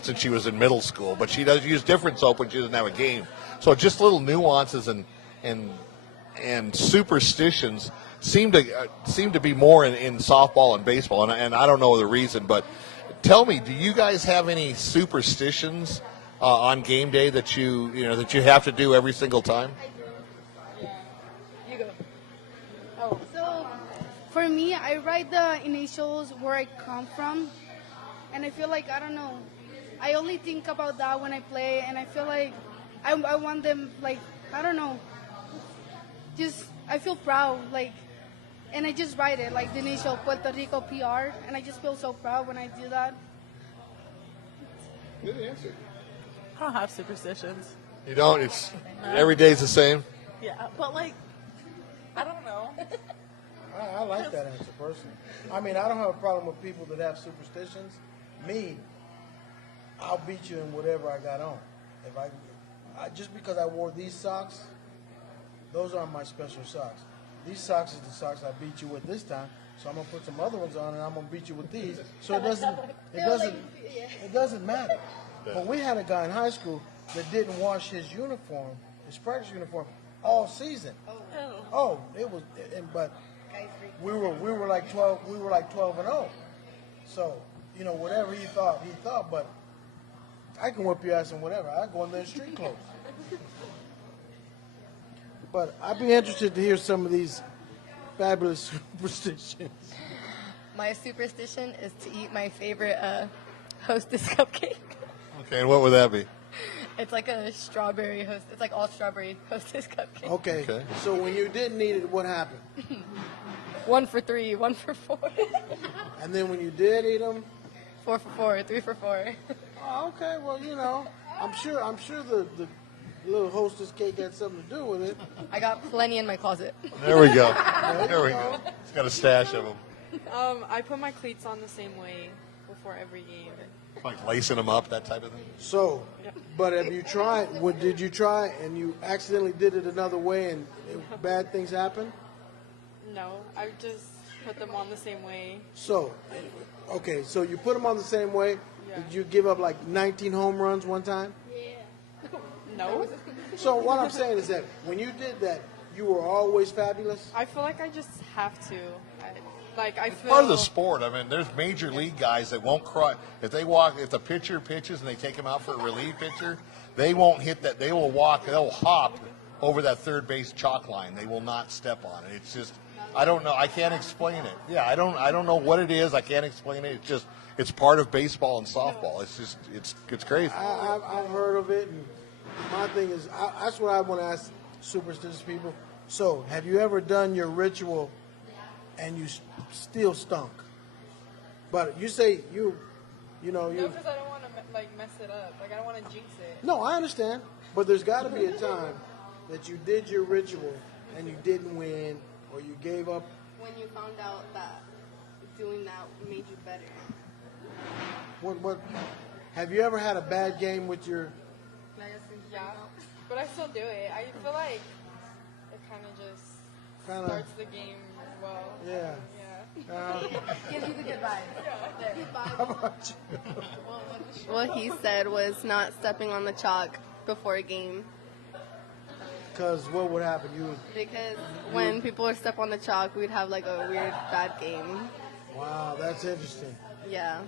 since she was in middle school, but she does use different soap when she doesn't have a game. So just little nuances and superstitions seem to be more in softball and baseball, and I don't know the reason, but tell me, do you guys have any superstitions on game day that you have to do every single time? You go. Oh. So for me, I write the initials where I come from, and I feel like, I don't know, I only think about that when I play, and I feel like I want them, like, I don't know, just I feel proud, like, and I just write it, like the initial Puerto Rico PR, and I just feel so proud when I do that. Good answer. I don't have superstitions. You don't? It's every day's the same? Yeah, but like, I don't know. I like that answer personally. I mean, I don't have a problem with people that have superstitions. Me, I'll beat you in whatever I got on. If I just because I wore these socks, those aren't my special socks. These socks is the socks I beat you with this time. So I'm gonna put some other ones on, and I'm gonna beat you with these. So it doesn't matter. But we had a guy in high school that didn't wash his uniform, his practice uniform, all season. Oh, it was, but we were like 12. We were like 12-0. So whatever he thought. But I can whip your ass in whatever. I go in there in street clothes. But I'd be interested to hear some of these fabulous superstitions. My superstition is to eat my favorite Hostess cupcake. Okay, and what would that be? It's like a strawberry It's like all strawberry Hostess cupcake. Okay. So when you didn't eat it, what happened? 1 for 3, 1 for 4. And then when you did eat them? 4 for 4, 3 for 4. Oh, okay. Well, I'm sure the little Hostess cake had something to do with it. I got plenty in my closet. There we go. There we go. It's got a stash of them. I put my cleats on the same way before every game. Like lacing them up, that type of thing? So, but have you tried, did you try and you accidentally did it another way and bad things happened? No, I just put them on the same way. So, okay, so you put them on the same way. Yeah. Did you give up like 19 home runs one time? No. So what I'm saying is that when you did that, you were always fabulous? I feel like I just have to. I feel Part of the sport. I mean, there's major league guys that won't cry. If the pitcher pitches and they take him out for a relief pitcher, they won't hit that. They will they'll hop over that third base chalk line. They will not step on it. It's just, I don't know. I can't explain it. Yeah, I don't know what it is. I can't explain it. It's part of baseball and softball. It's crazy. I've heard of it, and my thing is, that's what I want to ask superstitious people. So, have you ever done your ritual and you still stunk? But you say you No, because I don't want to mess it up. Like I don't want to jinx it. No, I understand. But there's got to be a time that you did your ritual and you didn't win, or you gave up. When you found out that doing that made you better. What? Have you ever had a bad game with your? Yeah, but I still do it. I feel like it kind of just starts the game well. Yeah. Gives you the good vibes. How about you? What he said was not stepping on the chalk before a game. Because what would happen? Because when people would step on the chalk, we'd have like a weird bad game. Wow, that's interesting. Yeah.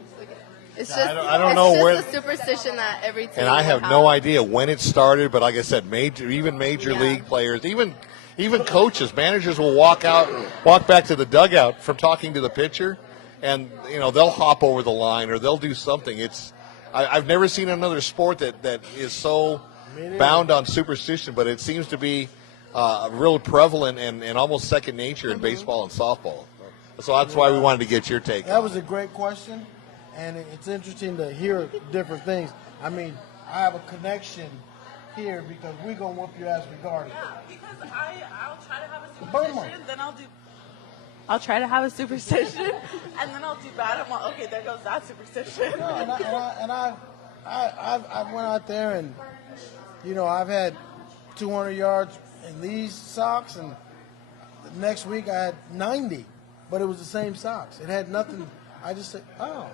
It's just, I don't know where. It's just a superstition that every team. And I have no idea when it started, but like I said, major league players, even coaches, managers will walk back to the dugout from talking to the pitcher, and they'll hop over the line or they'll do something. I've never seen another sport that is so bound on superstition, but it seems to be real prevalent and almost second nature in baseball and softball. So that's why we wanted to get your take. That was a great question, and it's interesting to hear different things. I mean, I have a connection here because we're going to whoop your ass regardless. Yeah, because I'll try to have a superstition, then I'll try to have a superstition, and then I'll do bad. I'm like, okay, there goes that superstition. No, and I went out there and, I've had 200 yards in these socks, and the next week I had 90, but it was the same socks. It had nothing. I just said, oh,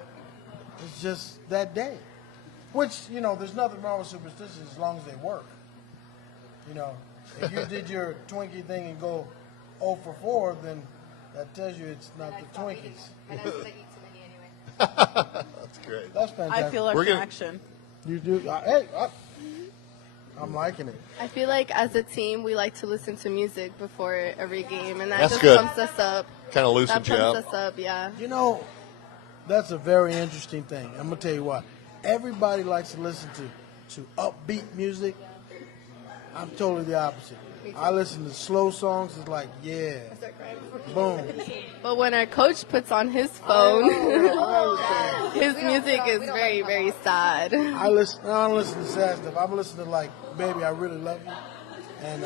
it's just that day. Which, there's nothing wrong with superstitions as long as they work. If you did your Twinkie thing and go 0 for 4, then that tells you it's not the Twinkies. And I said I eat too many anyway. That's great. That's fantastic. I feel our We're gonna- connection. You do. Hey, I'm liking it. I feel like as a team, we like to listen to music before every game, and that That's just good. pumps us up. Kind of That loosens you pumps up. us up, yeah. That's a very interesting thing. I'm gonna tell you what. Everybody likes to listen to upbeat music. I'm totally the opposite. I listen to slow songs. It's like, yeah, boom. But when our coach puts on his phone, his music is very, very sad. I don't listen to sad stuff. I'm listening to like, baby, I really love you, and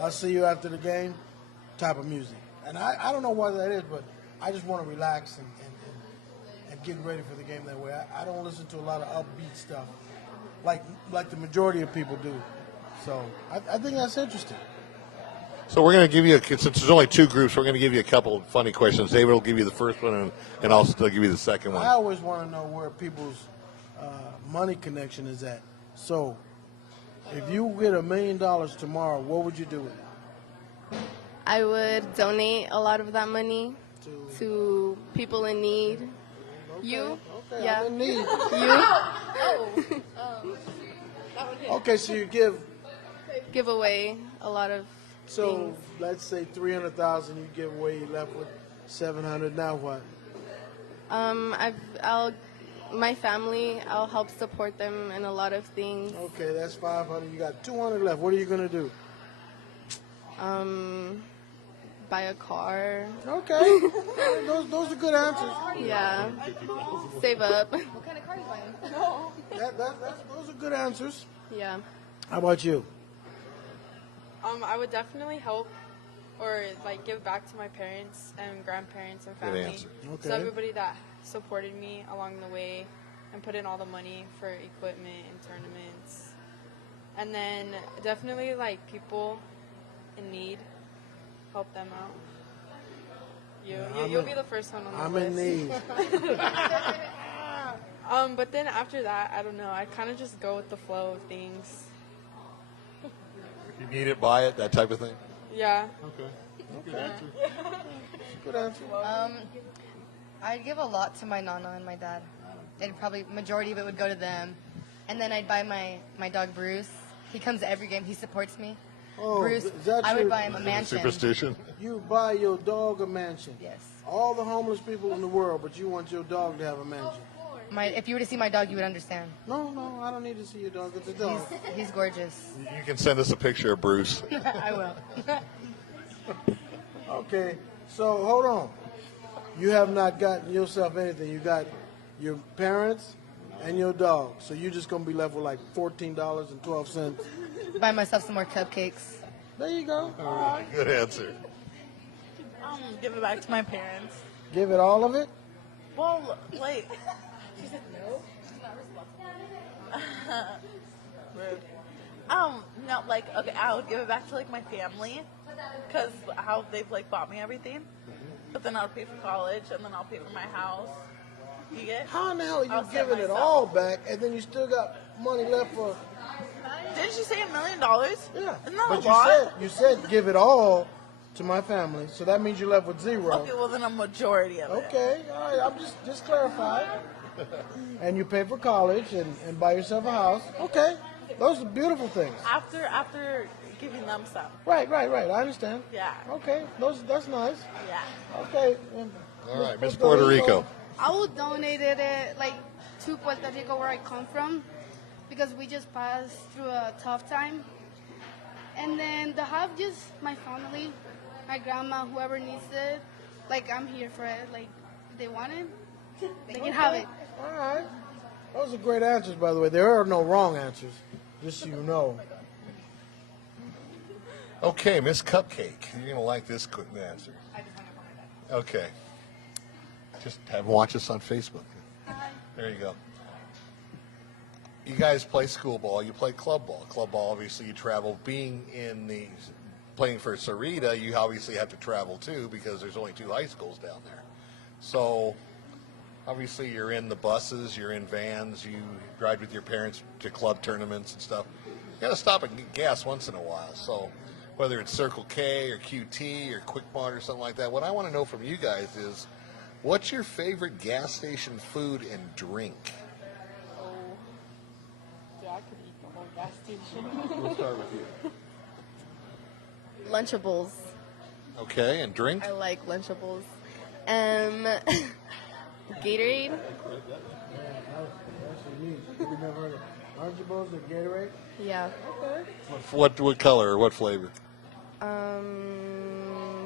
I'll see you after the game type of music. And I don't know why that is, but I just want to relax and get ready for the game that way. I don't listen to a lot of upbeat stuff like the majority of people do. So I think that's interesting. So we're going to give you, since there's only two groups, we're going to give you a couple of funny questions. David will give you the first one, and I'll still give you the second I one. always want to know where people's money connection is at. So if you get $1 million tomorrow, what would you do with it? I would donate a lot of that money to people in need. You? Okay, Yeah. I'm in need. You? Okay, so you Give away a lot of things. let's say 300,000 you give away, you left with 700. Now what? My family, I'll help support them in a lot of things. Okay, that's 500. You got 200 left. What are you gonna do? Buy a car. Okay, those are good answers. Yeah. Save up. What kind of car are you buying? Those are good answers. Yeah. How about you? I would definitely help or like give back to my parents and grandparents and Good family. answer. Okay. So everybody that supported me along the way and put in all the money for equipment and tournaments. And then definitely like people in need, help them out. You'll be the first one on the I'm list. in need. But then after that, I don't know. I kind of just go with the flow of things. If you need it, buy it, that type of thing. Yeah. Okay. Good answer. I'd give a lot to my nana and my dad. It'd probably majority of it would go to them, and then I'd buy my dog Bruce. He comes to every game. He supports me. Oh, Bruce, is that I would your buy him a mansion. Superstition. You buy your dog a mansion. Yes. All the homeless people in the world, but you want your dog to have a mansion. If you were to see my dog, you would understand. No, I don't need to see your dog. It's a dog. He's gorgeous. You can send us a picture of Bruce. I will. Okay, so hold on. You have not gotten yourself anything. You got your parents and your dog. So you're just going to be left with like $14.12. Buy myself some more cupcakes. There you go. Good answer. Give it back to my parents. Give it all of it? Well, like. She said no. She's not Rude. No, like, okay, I'll give it back to, like, my family, because how they've, like, bought me everything, but then I'll pay for college, and then I'll pay for my house. You get? How in the hell are you I'll set giving it myself. all back, and then you still got money left for... Didn't you say $1 million? Yeah, Isn't that but a lot? you said give it all to my family, so that means you're left with zero. Okay, well, then a majority of it. Okay, all right, I'm just clarifying. And you pay for college and buy yourself a house. Okay, those are beautiful things. After giving them some. Right, I understand. Yeah. Okay, that's nice. Yeah. Okay. All right, Miss Puerto Rico. I would donate it to Puerto Rico, where I come from, because we just passed through a tough time. And then to have just my family, my grandma, whoever needs it, like I'm here for it. Like if they want it, they can have it. All right. Those are great answers, by the way. There are no wrong answers, just so you know. Okay, Miss Cupcake. You're going to like this quick answer. Okay. Just have them watch us on Facebook. There you go. you guys play school ball, you play club ball. Club ball, obviously, you travel. Playing for Sahuarita, you obviously have to travel too because there's only 2 high schools down there. So, obviously, you're in the buses, you're in vans, you ride with your parents to club tournaments and stuff. You got to stop and get gas once in a while. So, whether it's Circle K or QT or Quick Mart or something like that, what I want to know from you guys is, what's your favorite gas station food and drink? Oh, dude, I could eat the whole gas station. We'll start with you. Lunchables. Okay, and drink? I like Lunchables. Gatorade. That's unique. You never heard of Lunchables and Gatorade? Yeah. Okay. What color or what flavor?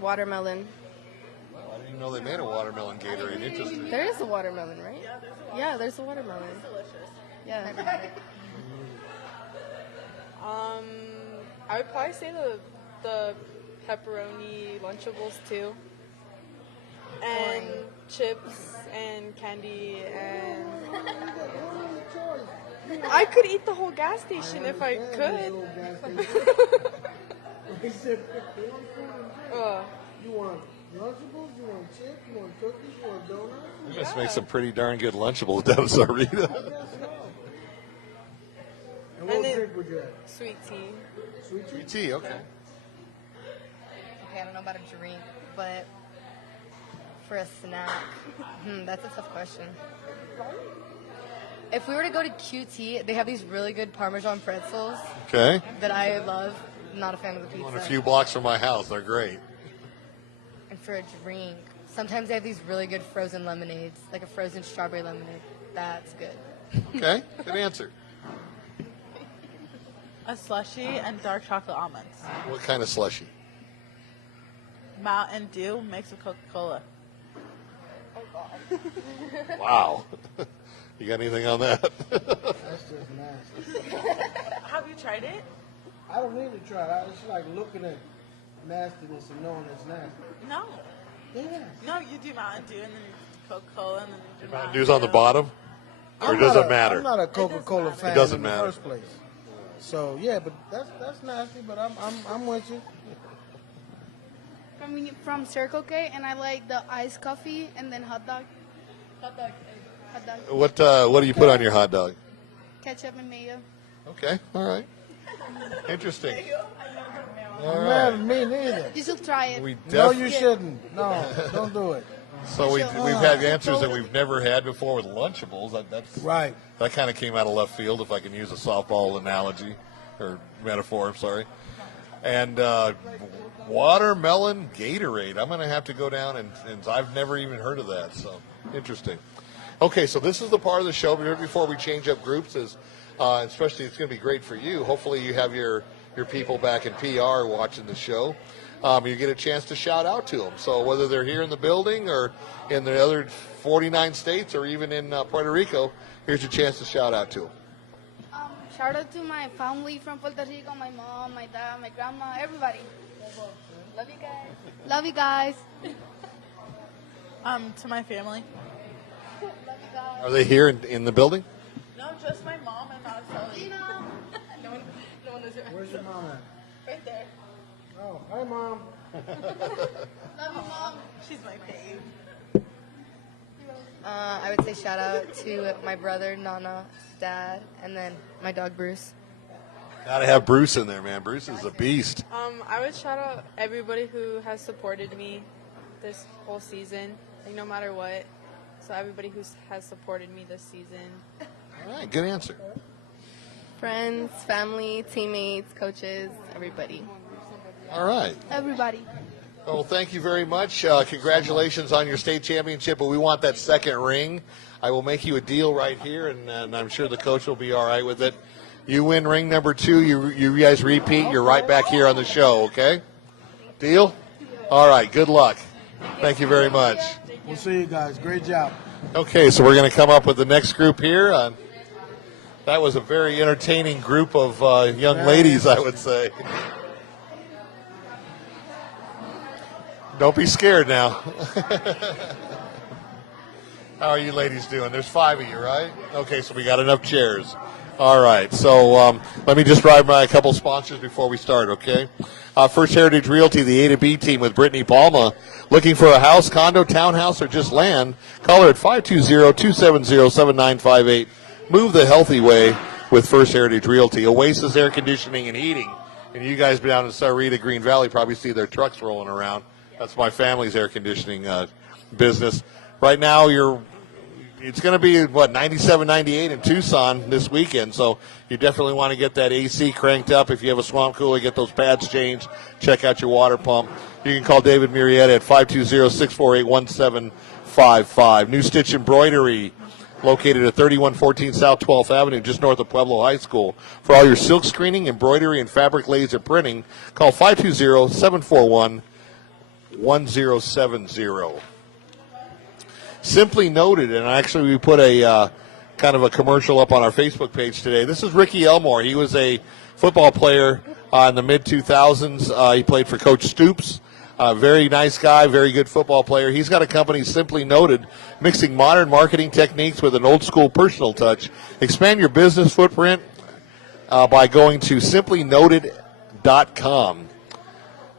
Watermelon. I didn't even know they made a watermelon Gatorade. Interesting. There is a watermelon, right? Yeah, there's a watermelon. Yeah. I would probably say the pepperoni Lunchables too, and chips and candy, and I could eat the whole gas station if I could. You want Lunchables? You want chips? You want cookies? You want donuts? You must make some pretty darn good Lunchables down in Sahuarita. And what drink would you have? Sweet tea. Sweet tea, okay. Okay, I don't know about a drink, but for a snack, that's a tough question. If we were to go to QT, they have these really good Parmesan pretzels Okay. that I love. Not a fan of the pizza. On a few blocks from my house. They're great. And for a drink, sometimes they have these really good frozen lemonades, like a frozen strawberry lemonade. That's good. Okay, good answer. A slushie and dark chocolate almonds. What kind of slushie? Mountain Dew mixed with Coca-Cola. Wow. You got anything on that? That's just nasty. Have you tried it? I don't need to try it. It's like looking at nastiness and knowing it's nasty. No. Yeah. No, you do Mountain Dew and then Coca-Cola and then you do Mountain Dew's on the bottom? Or does it matter? I'm not a Coca-Cola fan It doesn't in the matter. first place. So yeah, but that's nasty. But I'm with you. From Circle K, and I like the iced coffee and then hot dog. Hot dog. What do you put on your hot dog? Ketchup and mayo. Okay, all right. Interesting. All Not right. me neither. You should try it. We No, def- you shouldn't. No, don't do it. So we've had answers that we've never had before with Lunchables. That's Right. That kind of came out of left field, if I can use a softball analogy or metaphor. I'm sorry. And watermelon Gatorade. I'm going to have to go down and I've never even heard of that. So interesting. Okay, so this is the part of the show before we change up groups. Especially, it's going to be great for you. Hopefully, you have your people back in PR watching the show. You get a chance to shout out to them. So whether they're here in the building or in the other 49 states or even in Puerto Rico, here's your chance to shout out to them. Shout out to my family from Puerto Rico, my mom, my dad, my grandma, everybody. Love you guys. Love you guys. To my family. Love you guys. Are they here in the building? No, just my mom and not Sully. No one knows your Where's your mom at? Right there. Oh, hi, Mom. Love you, Mom. She's my babe. I would say shout out to my brother, Nana, Dad, and then my dog, Bruce. Got to have Bruce in there, man. Bruce is a beast. I would shout out everybody who has supported me this whole season, like no matter what. So everybody who has supported me this season. All right, good answer. Friends, family, teammates, coaches, everybody. All right. Everybody. Well, thank you very much. Congratulations on your state championship, but we want that second ring. I will make you a deal right here, and I'm sure the coach will be all right with it. You win ring number 2, you guys repeat, you're right back here on the show, okay? Deal? All right, good luck. Thank you very much. We'll see you guys. Great job. Okay, so we're going to come up with the next group here. That was a very entertaining group of young ladies, I would say. Don't be scared now. How are you ladies doing? There's 5 of you, right? Okay, so we got enough chairs. All right, so let me just drive by a couple sponsors before we start, okay? First Heritage Realty, the A to B team with Brittany Palma. Looking for a house, condo, townhouse, or just land? Call her at 520-270-7958. Move the healthy way with First Heritage Realty. Oasis Air Conditioning and Heating. And you guys down in Sahuarita, Green Valley, probably see their trucks rolling around. That's my family's air conditioning business. Right now, it's going to be, 97, 98 in Tucson this weekend, so you definitely want to get that AC cranked up. If you have a swamp cooler, get those pads changed. Check out your water pump. You can call David Murrieta at 520-648-1755. New Stitch Embroidery, located at 3114 South 12th Avenue, just north of Pueblo High School. For all your silk screening, embroidery, and fabric laser printing, call 520-741-1070. Simply Noted, and actually we put a kind of a commercial up on our Facebook page today. This is Ricky Elmore. He was a football player in the mid-2000s. He played for Coach Stoops. Very nice guy, very good football player. He's got a company, Simply Noted, mixing modern marketing techniques with an old-school personal touch. Expand your business footprint by going to simplynoted.com.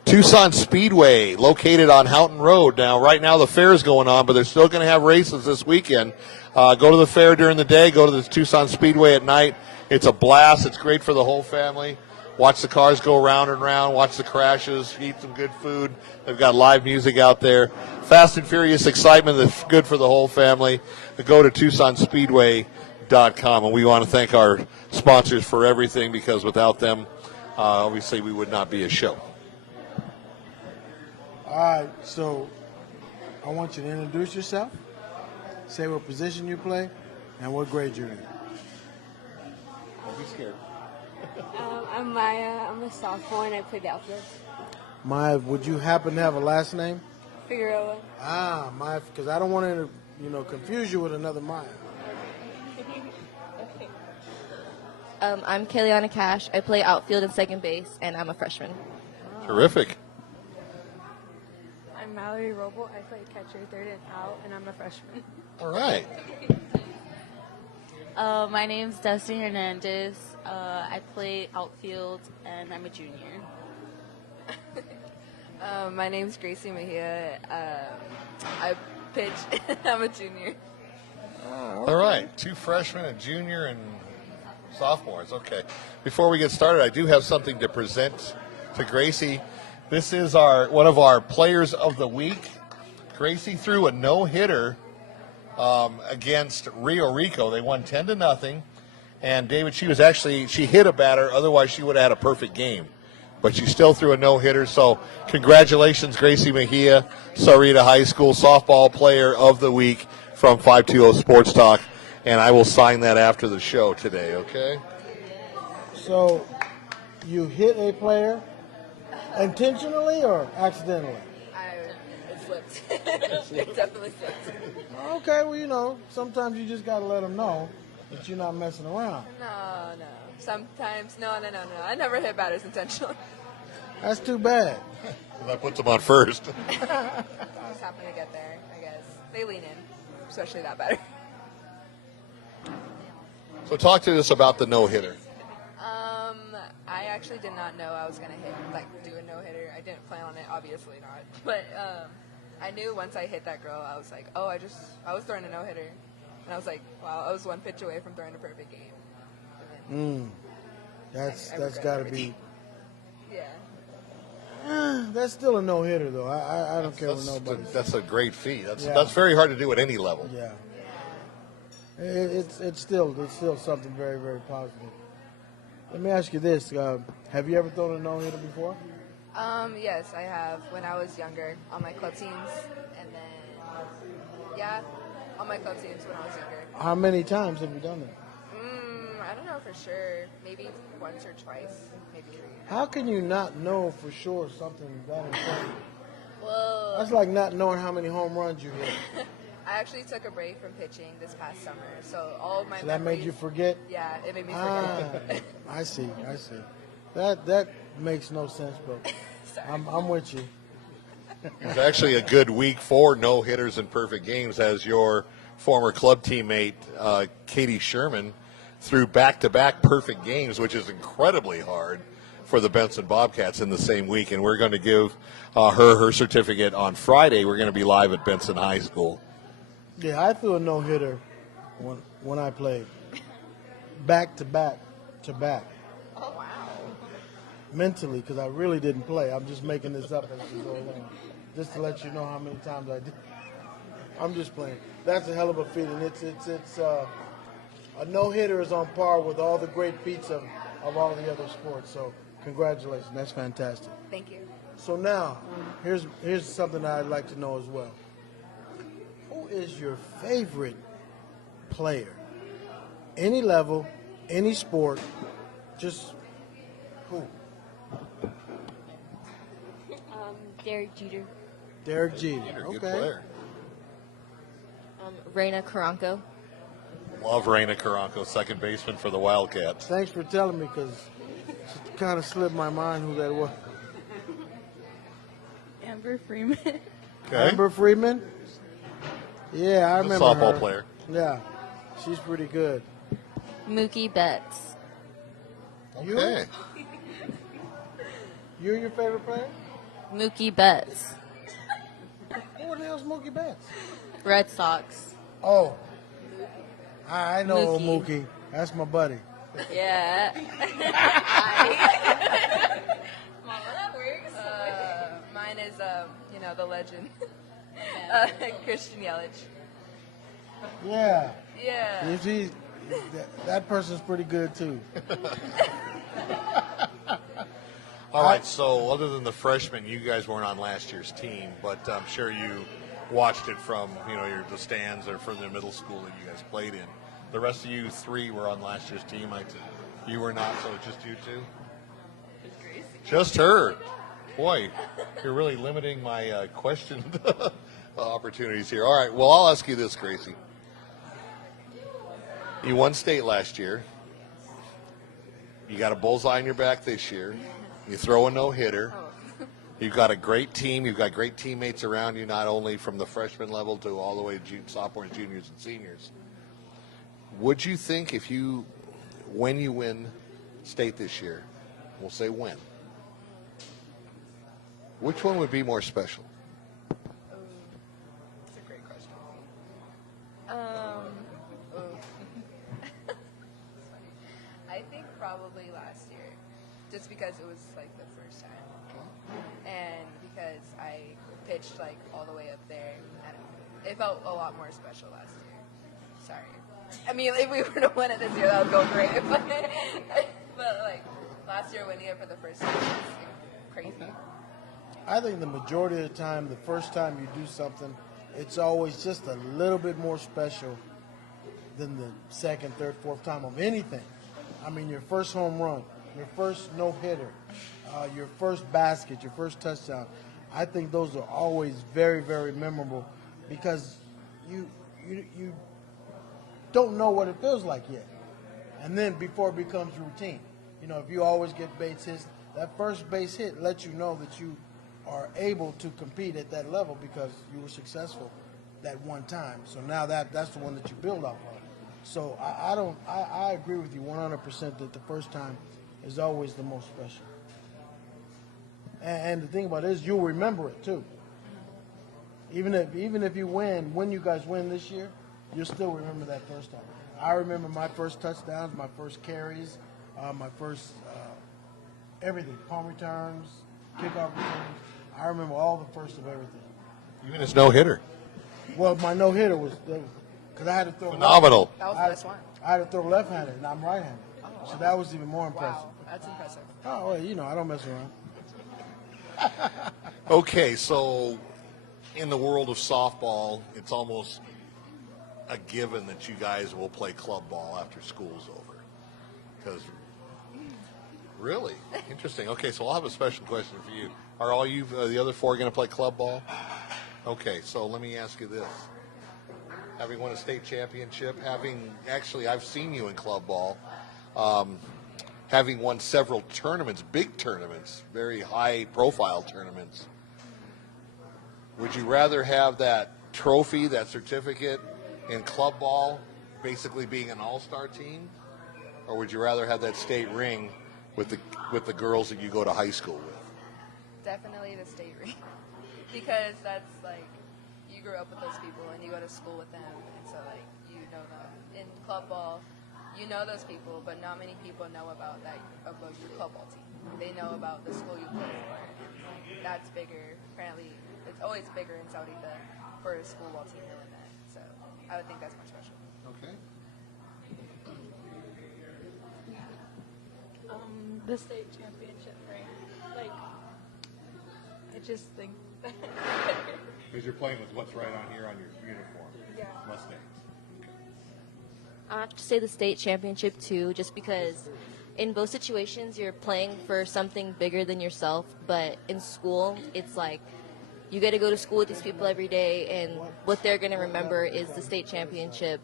Tucson Speedway, located on Houghton Road. Now, right now the fair is going on, but they're still going to have races this weekend. Go to the fair during the day. Go to the Tucson Speedway at night. It's a blast. It's great for the whole family. Watch the cars go round and round. Watch the crashes. Eat some good food. They've got live music out there. Fast and Furious excitement that's good for the whole family. Go to TucsonSpeedway.com. And we want to thank our sponsors for everything, because without them, obviously we would not be a show. All right, so I want you to introduce yourself, say what position you play, and what grade you're in. Don't be scared. I'm Maya. I'm a sophomore, and I play the outfield. Maya, would you happen to have a last name? Figueroa. Maya, because I don't want to, confuse you with another Maya. I'm Kayliana Cash. I play outfield and second base, and I'm a freshman. Terrific. I'm Mallory Roble. I play catcher, third and out, and I'm a freshman. All right. My name's Destiny Hernandez. I play outfield, and I'm a junior. My name's Gracie Mejia. I pitch, and I'm a junior. All right. 2 freshmen, a junior, and sophomores. Okay. Before we get started, I do have something to present to Gracie. This is one of our players of the week. Gracie threw a no-hitter against Rio Rico. They won 10-0. And David, she hit a batter. Otherwise, she would have had a perfect game. But she still threw a no-hitter. So congratulations, Gracie Mejia, Sahuarita High School softball player of the week from 520 Sports Talk. And I will sign that after the show today, okay? So you hit a player intentionally or accidentally? It slipped. It definitely slipped. Okay, well, sometimes you just got to let them know that you're not messing around. No. Sometimes, no. I never hit batters intentionally. That's too bad. That puts them on first. Just happen to get there, I guess. They lean in, especially that batter. So talk to us about the no-hitter. I actually did not know I was going to do a no-hitter. I didn't plan on it, obviously not. But I knew once I hit that girl, I was like, I was throwing a no-hitter. And I was like, wow, I was one pitch away from throwing a perfect game. That's got to be. Yeah. That's still a no-hitter, though. I don't care what nobody says. That's a great feat. That's very hard to do at any level. Yeah. It's still something very, very positive. Let me ask you this. Have you ever thrown a no-hitter before? Yes, I have. When I was younger, on my club teams. And then, on my club teams when I was younger. How many times have you done that? I don't know for sure. Maybe once or twice. Maybe 3. How can you not know for sure something that important? Well, that's like not knowing how many home runs you hit. I actually took a break from pitching this past summer, so all of my that made you forget? Yeah, it made me forget. I see. That makes no sense, but I'm with you. It was actually a good week for no-hitters and perfect games, as your former club teammate, Katie Sherman, through back-to-back perfect games, which is incredibly hard for the Benson Bobcats in the same week. And we're going to give her certificate on Friday. We're going to be live at Benson High School. Yeah, I threw a no-hitter when I played. Back-to-back. Oh wow. Mentally, because I really didn't play. I'm just making this up as we go along, just to let you know how many times I did. I'm just playing. That's a hell of a feeling. It's a no-hitter is on par with all the great feats of all the other sports. So congratulations. That's fantastic. Thank you. So now, here's something I'd like to know as well. Who is your favorite player? Any level, any sport, just who? Derek Jeter. Derek Jeter. Good Okay. player. Reina Caranco. Love Reina Caranco, second baseman for the Wildcats. Thanks for telling me, because it kind of slipped my mind who that was. Amber Freeman. Okay. Amber Freeman? Yeah, I A remember softball her. player. Yeah, she's pretty good. Mookie Betts. Okay. You're your favorite player? Mookie Betts. Who the hell's Mookie Betts? Red Sox. Oh, I know old Mookie. Mookie. That's my buddy. Yeah. Well, that works. Mine is, the legend, Christian Yelich. Yeah. Yeah. You see, that person's pretty good too. All right, so other than the freshmen, you guys weren't on last year's team, but I'm sure you watched it from, the stands or from the middle school that you guys played in. The rest of you three were on last year's team. You were not, so it's just you two? Just her. Boy, you're really limiting my question opportunities here. All right, well, I'll ask you this, Gracie. You won state last year. You got a bullseye on your back this year. You throw a no-hitter. You've got a great team. You've got great teammates around you, not only from the freshman level to all the way to sophomores, juniors, and seniors. Would you think when you win state this year, we'll say when, which one would be more special? That's a great question. I think probably last year, just because it was like the first time, and because I pitched like all the way up there, and it felt a lot more special last year. Sorry. I mean, if we were to win it this year, that would go great. But like last year, winning it for the first time was crazy. I think the majority of the time, the first time you do something, it's always just a little bit more special than the second, third, fourth time of anything. I mean, your first home run, your first no-hitter, your first basket, your first touchdown. I think those are always very, very memorable because you don't know what it feels like yet. And then before it becomes routine. If you always get base hits, that first base hit lets you know that you are able to compete at that level because you were successful that one time. So now that's the one that you build off of. So I agree with you 100% that the first time is always the most special. And the thing about it is you'll remember it too. Even if you win, when you guys win this year, you'll still remember that first time. I remember my first touchdowns, my first carries, my first everything, punt returns, kickoff returns. I remember all the first of everything. Even his no-hitter. Well, my no-hitter was because I had to throw Phenomenal. That was the best one. I had to throw left-handed, and I'm right-handed. So that was even more impressive. Wow, that's impressive. Oh, well, I don't mess around. Okay, so in the world of softball, it's almost a given that you guys will play club ball after school's over. Because, really? Interesting. Okay, so I'll have a special question for you. Are all you, the other four, going to play club ball? Okay, so let me ask you this. Having won a state championship, I've seen you in club ball, having won several tournaments, big tournaments, very high-profile tournaments, would you rather have that trophy, that certificate in club ball, basically being an all-star team, or would you rather have that state ring with the girls that you go to high school with? Definitely the state ring. Because that's like, you grew up with those people and you go to school with them, and so like, you know them. In club ball, you know those people, but not many people know about your club ball team. They know about the school you play for, and that's bigger. Apparently, it's always bigger in Sahuarita for a school ball team to win that. So I would think that's more special. Okay. The state championship ring. Like, I just think. Because you're playing with what's right on here on your uniform. Yeah. Mustangs. I have to say the state championship too, just because in both situations you're playing for something bigger than yourself, but in school it's like you get to go to school with these people every day, and what they're going to remember is the state championship,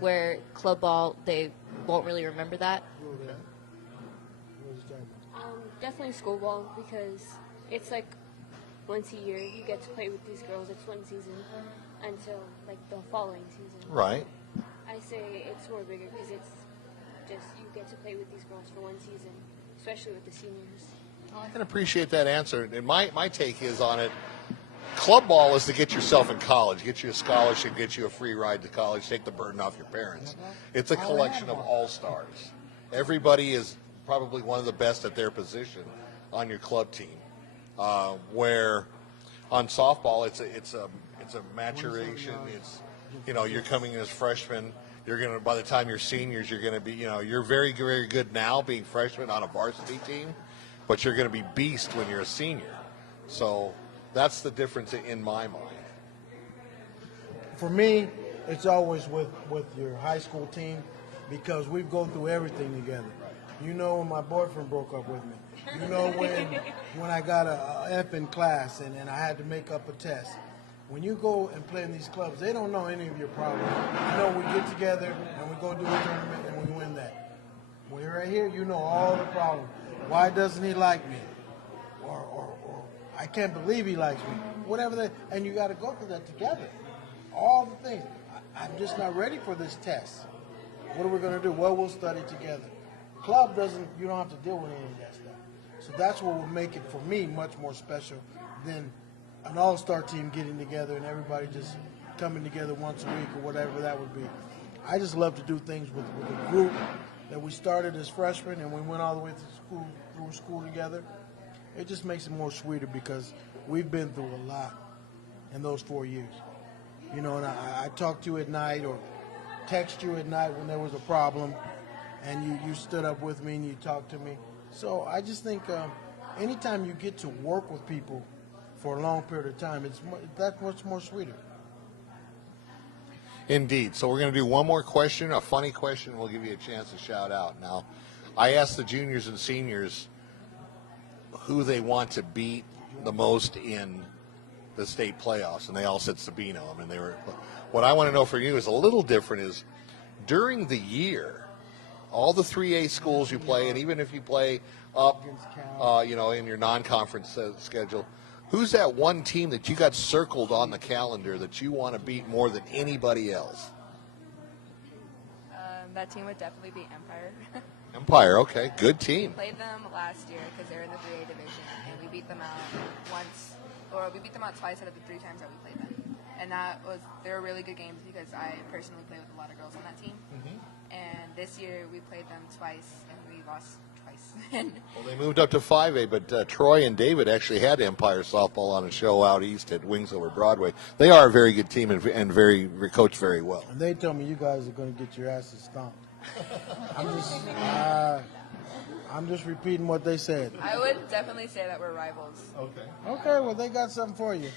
where club ball, they won't really remember that. Definitely school ball, because it's like once a year you get to play with these girls. It's one season until like the following season. Right. I say it's more bigger because it's just you get to play with these girls for one season, especially with the seniors. I can appreciate that answer. And my take is on it, club ball is to get yourself in college, get you a scholarship, get you a free ride to college, take the burden off your parents. It's a collection of all-stars. Everybody is probably one of the best at their position on your club team. Where on softball, it's a maturation. It's, you're coming in as freshmen. You're gonna, by the time you're seniors, you're gonna be, you're very, very good now being freshmen on a varsity team, but you're gonna be beast when you're a senior. So that's the difference in my mind. For me, it's always with your high school team, because we go through everything together. You know, when my boyfriend broke up with me. You know, when I got a F in class and I had to make up a test. When you go and play in these clubs, they don't know any of your problems. We get together and we go do a tournament and we win that. When you're right here, you know all the problems. Why doesn't he like me? Or I can't believe he likes me. Whatever that, and you got to go through that together. All the things. I'm just not ready for this test. What are we going to do? Well, we'll study together. Club you don't have to deal with any of that stuff. So that's what will make it, for me, much more special than an all-star team getting together and everybody just coming together once a week or whatever that would be. I just love to do things with a group that we started as freshmen and we went all the way through school together. It just makes it more sweeter because we've been through a lot in those 4 years. And I talk to you at night or text you at night when there was a problem, and you stood up with me and you talked to me. So I just think anytime you get to work with people for a long period of time, that's much more sweeter. Indeed. So we're going to do one more question, a funny question, and we'll give you a chance to shout out. Now, I asked the juniors and seniors who they want to beat the most in the state playoffs, and they all said Sabino. What I want to know from you is a little different is, during the year, all the 3A schools you play, and even if you play up, in your non-conference schedule, who's that one team that you got circled on the calendar that you want to beat more than anybody else? That team would definitely be Empire. Empire, okay, good team. We played them last year because they're in the 3A division, and we beat them out twice out of the 3 times that we played them. And they were really good games because I personally play with a lot of girls on that team. Mm-hmm. And this year we played them twice and we lost twice. Well, they moved up to 5A, but Troy and David actually had Empire softball on a show out east at Wings Over Broadway. They are a very good team and very coached very well. And they told me you guys are going to get your asses stomped. I'm just repeating what they said. I would definitely say that we're rivals. Okay, well, they got something for you.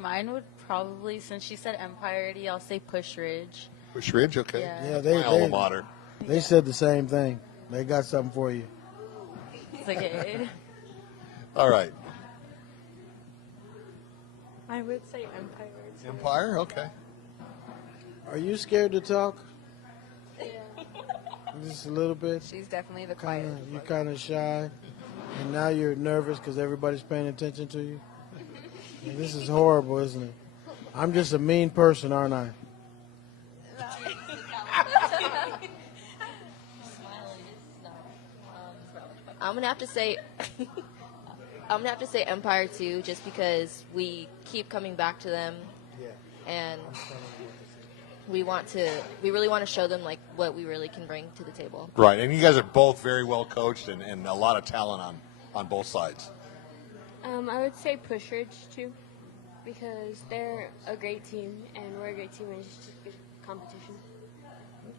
Mine would probably, since she said Empire already, I'll say Push Ridge. Push Ridge, okay. Yeah, they my alma mater. They said the same thing. They got something for you. It's okay. All right. I would say Empire. Empire, okay. Are you scared to talk? Yeah. Just a little bit? She's definitely the quiet. You're kind of shy, and now you're nervous because everybody's paying attention to you? This is horrible, isn't it? I'm just a mean person, aren't I? I'm gonna have to say, Empire too, just because we keep coming back to them, and we really want to show them like what we really can bring to the table. Right, and you guys are both very well coached and a lot of talent on both sides. I would say Push Ridge too, because they're a great team and we're a great team, and it's just a good competition.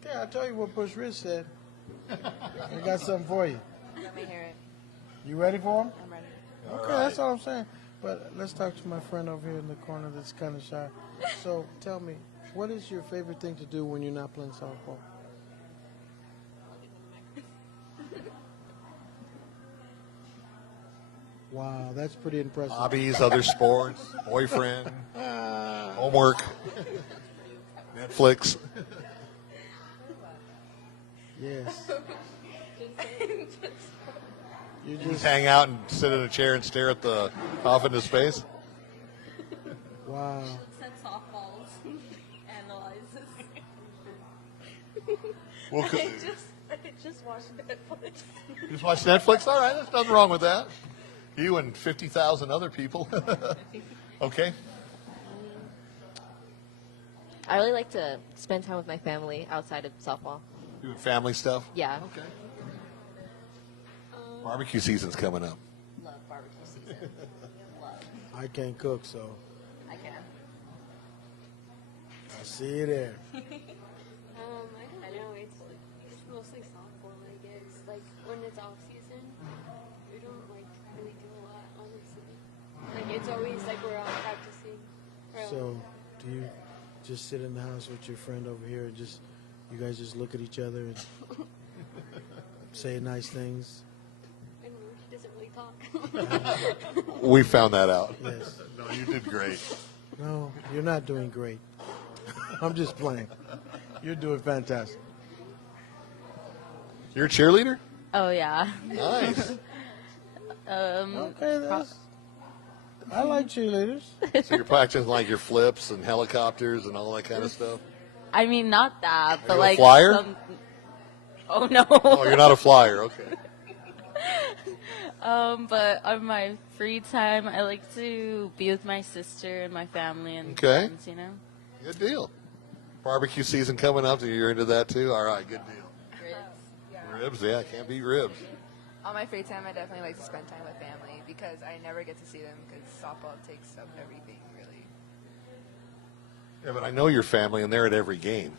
Okay, I'll tell you what Push Rich said. I got something for you. Let me hear it. You ready for him? I'm ready. Okay, that's all I'm saying. But let's talk to my friend over here in the corner that's kind of shy. So tell me, what is your favorite thing to do when you're not playing softball? Wow, that's pretty impressive. Hobbies, other sports, boyfriend, homework, Netflix. Yes. You just hang out and sit in a chair and stare at the off into space. Wow. Set softballs, analyzes. Well, I just watched Netflix. You just watch Netflix? All right, there's nothing wrong with that. You and 50,000 other people. Okay. I really like to spend time with my family outside of softball. Doing family stuff? Yeah. Okay. Barbecue season's coming up. Love barbecue season. Love. I can't cook, so I can. I see you there. I don't know. It's mostly softball, I guess. Like when it's off season, we don't like really do a lot, honestly. Like it's always like we're all practicing. So, do you just sit in the house with your friend over here and you guys just look at each other and say nice things? And he doesn't really talk. We found that out. Yes. No, you did great. No, you're not doing great. I'm just playing. You're doing fantastic. You're a cheerleader? Oh yeah. Nice. Okay, I like cheerleaders. So you're practicing like your flips and helicopters and all that kind of stuff? I mean, not that, but you a like flyer? Oh no. Oh, you're not a flyer. Okay. But on my free time, I like to be with my sister and my family and Okay. friends, you know. Good deal. Barbecue season coming up. So you're into that too? All right, good deal. Ribs, yeah, can't beat ribs. On my free time, I definitely like to spend time with family because I never get to see them because softball takes up everything, really. Yeah, but I know your family, and they're at every game.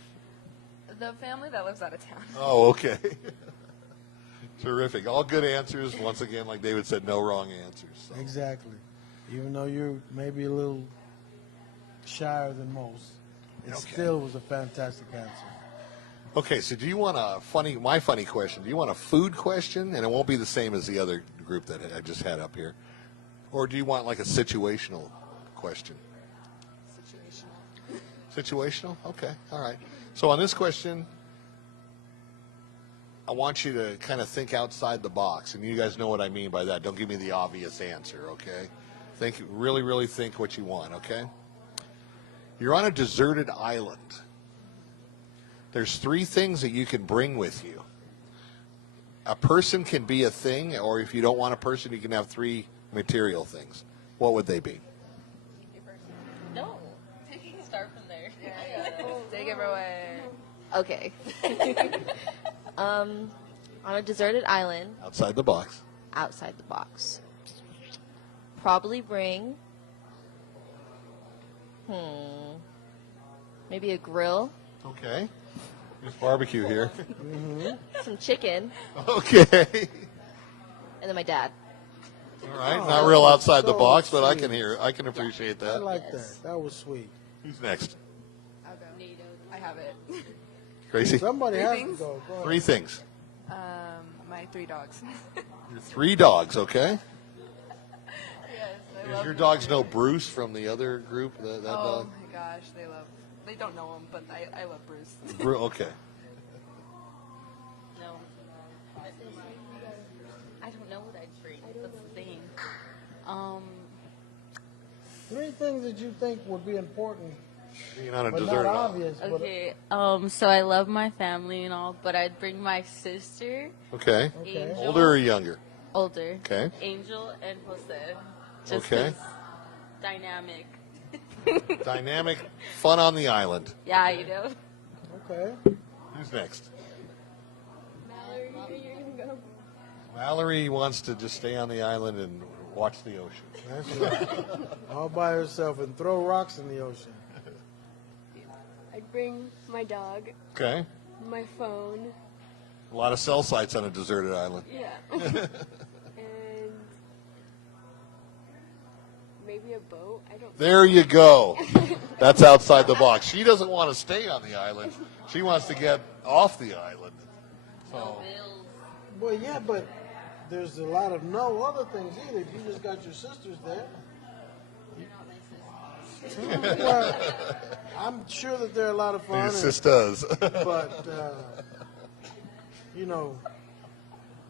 The family that lives out of town. Oh, okay. Terrific. All good answers. Once again, like David said, no wrong answers. So. Exactly. Even though you're maybe a little shyer than most, it still was a fantastic answer. Okay, so do you want my funny question? Do you want a food question? And it won't be the same as the other group that I just had up here. Or do you want like a situational question? Situational? Okay, all right. So on this question, I want you to kind of think outside the box. And you guys know what I mean by that. Don't give me the obvious answer, okay? Really think what you want, okay? You're on a deserted island. There's 3 things that you can bring with you. A person can be a thing, or if you don't want a person, you can have 3 material things. What would they be? No. Start from there. Take it away. Okay. On a deserted island. Outside the box. Outside the box. Probably bring, maybe a grill. Okay. There's barbecue here. Some chicken. Okay. And then my dad. All right. Oh, Not real outside the so box, but I sweet. can appreciate I that. like that. That was sweet. Who's next? I'll go. I have it. Gracie? Somebody Three has things? to go. Go ahead. 3 things. My 3 dogs. Your 3 dogs, okay? Yes, I Does love your them. dogs know Bruce from the other group? That Oh dog? my gosh, they don't know him, but I love Bruce. Okay. No. I don't know what I'd bring. That's the thing. 3 things that you think would be important, Being on a but deserted not island. obvious. but- Okay. So I love my family and all, but I'd bring my sister. Okay. Okay. Angel. Older or younger? Older. Okay. Angel and Jose. Just Okay. 'cause dynamic. Dynamic, fun on the island. Yeah, you know. Okay. Who's next? Mallory, you're gonna go. Mallory wants to just stay on the island and watch the ocean. That's right. All by herself and throw rocks in the ocean. I'd bring my dog, Okay. my phone. A lot of cell sites on a deserted island. Yeah. And maybe a boat. I don't. There you go. That's outside the box. She doesn't want to stay on the island. She wants to get off the island. So, Well, yeah, but there's a lot of no other things either. If you just got your sisters there. Well, I'm sure that they're a lot of fun. your sisters. But, you know,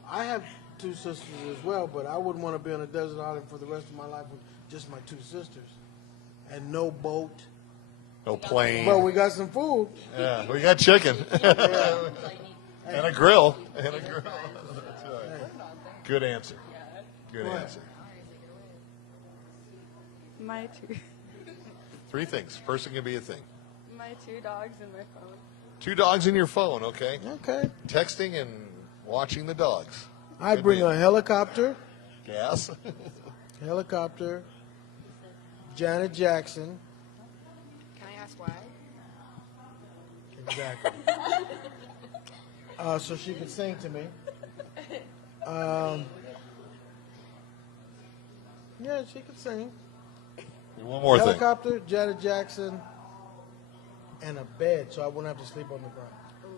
I have two sisters as well, but I wouldn't want to be on a desert island for the rest of my life with just my two sisters. And no boat. No plane. But we got some food. Yeah, we got chicken. And a grill. And a grill. That's right. Good answer. Good answer. My two. 3 things. Person can be a thing. My 2 dogs and my phone. 2 dogs in your phone, okay? Okay. Texting and watching the dogs. I Good bring deal. a helicopter. Gas. Helicopter. Janet Jackson. Can I ask why? Exactly. So she could sing to me. Yeah, she could sing. And one more thing. Helicopter, Janet Jackson, and a bed, so I wouldn't have to sleep on the ground.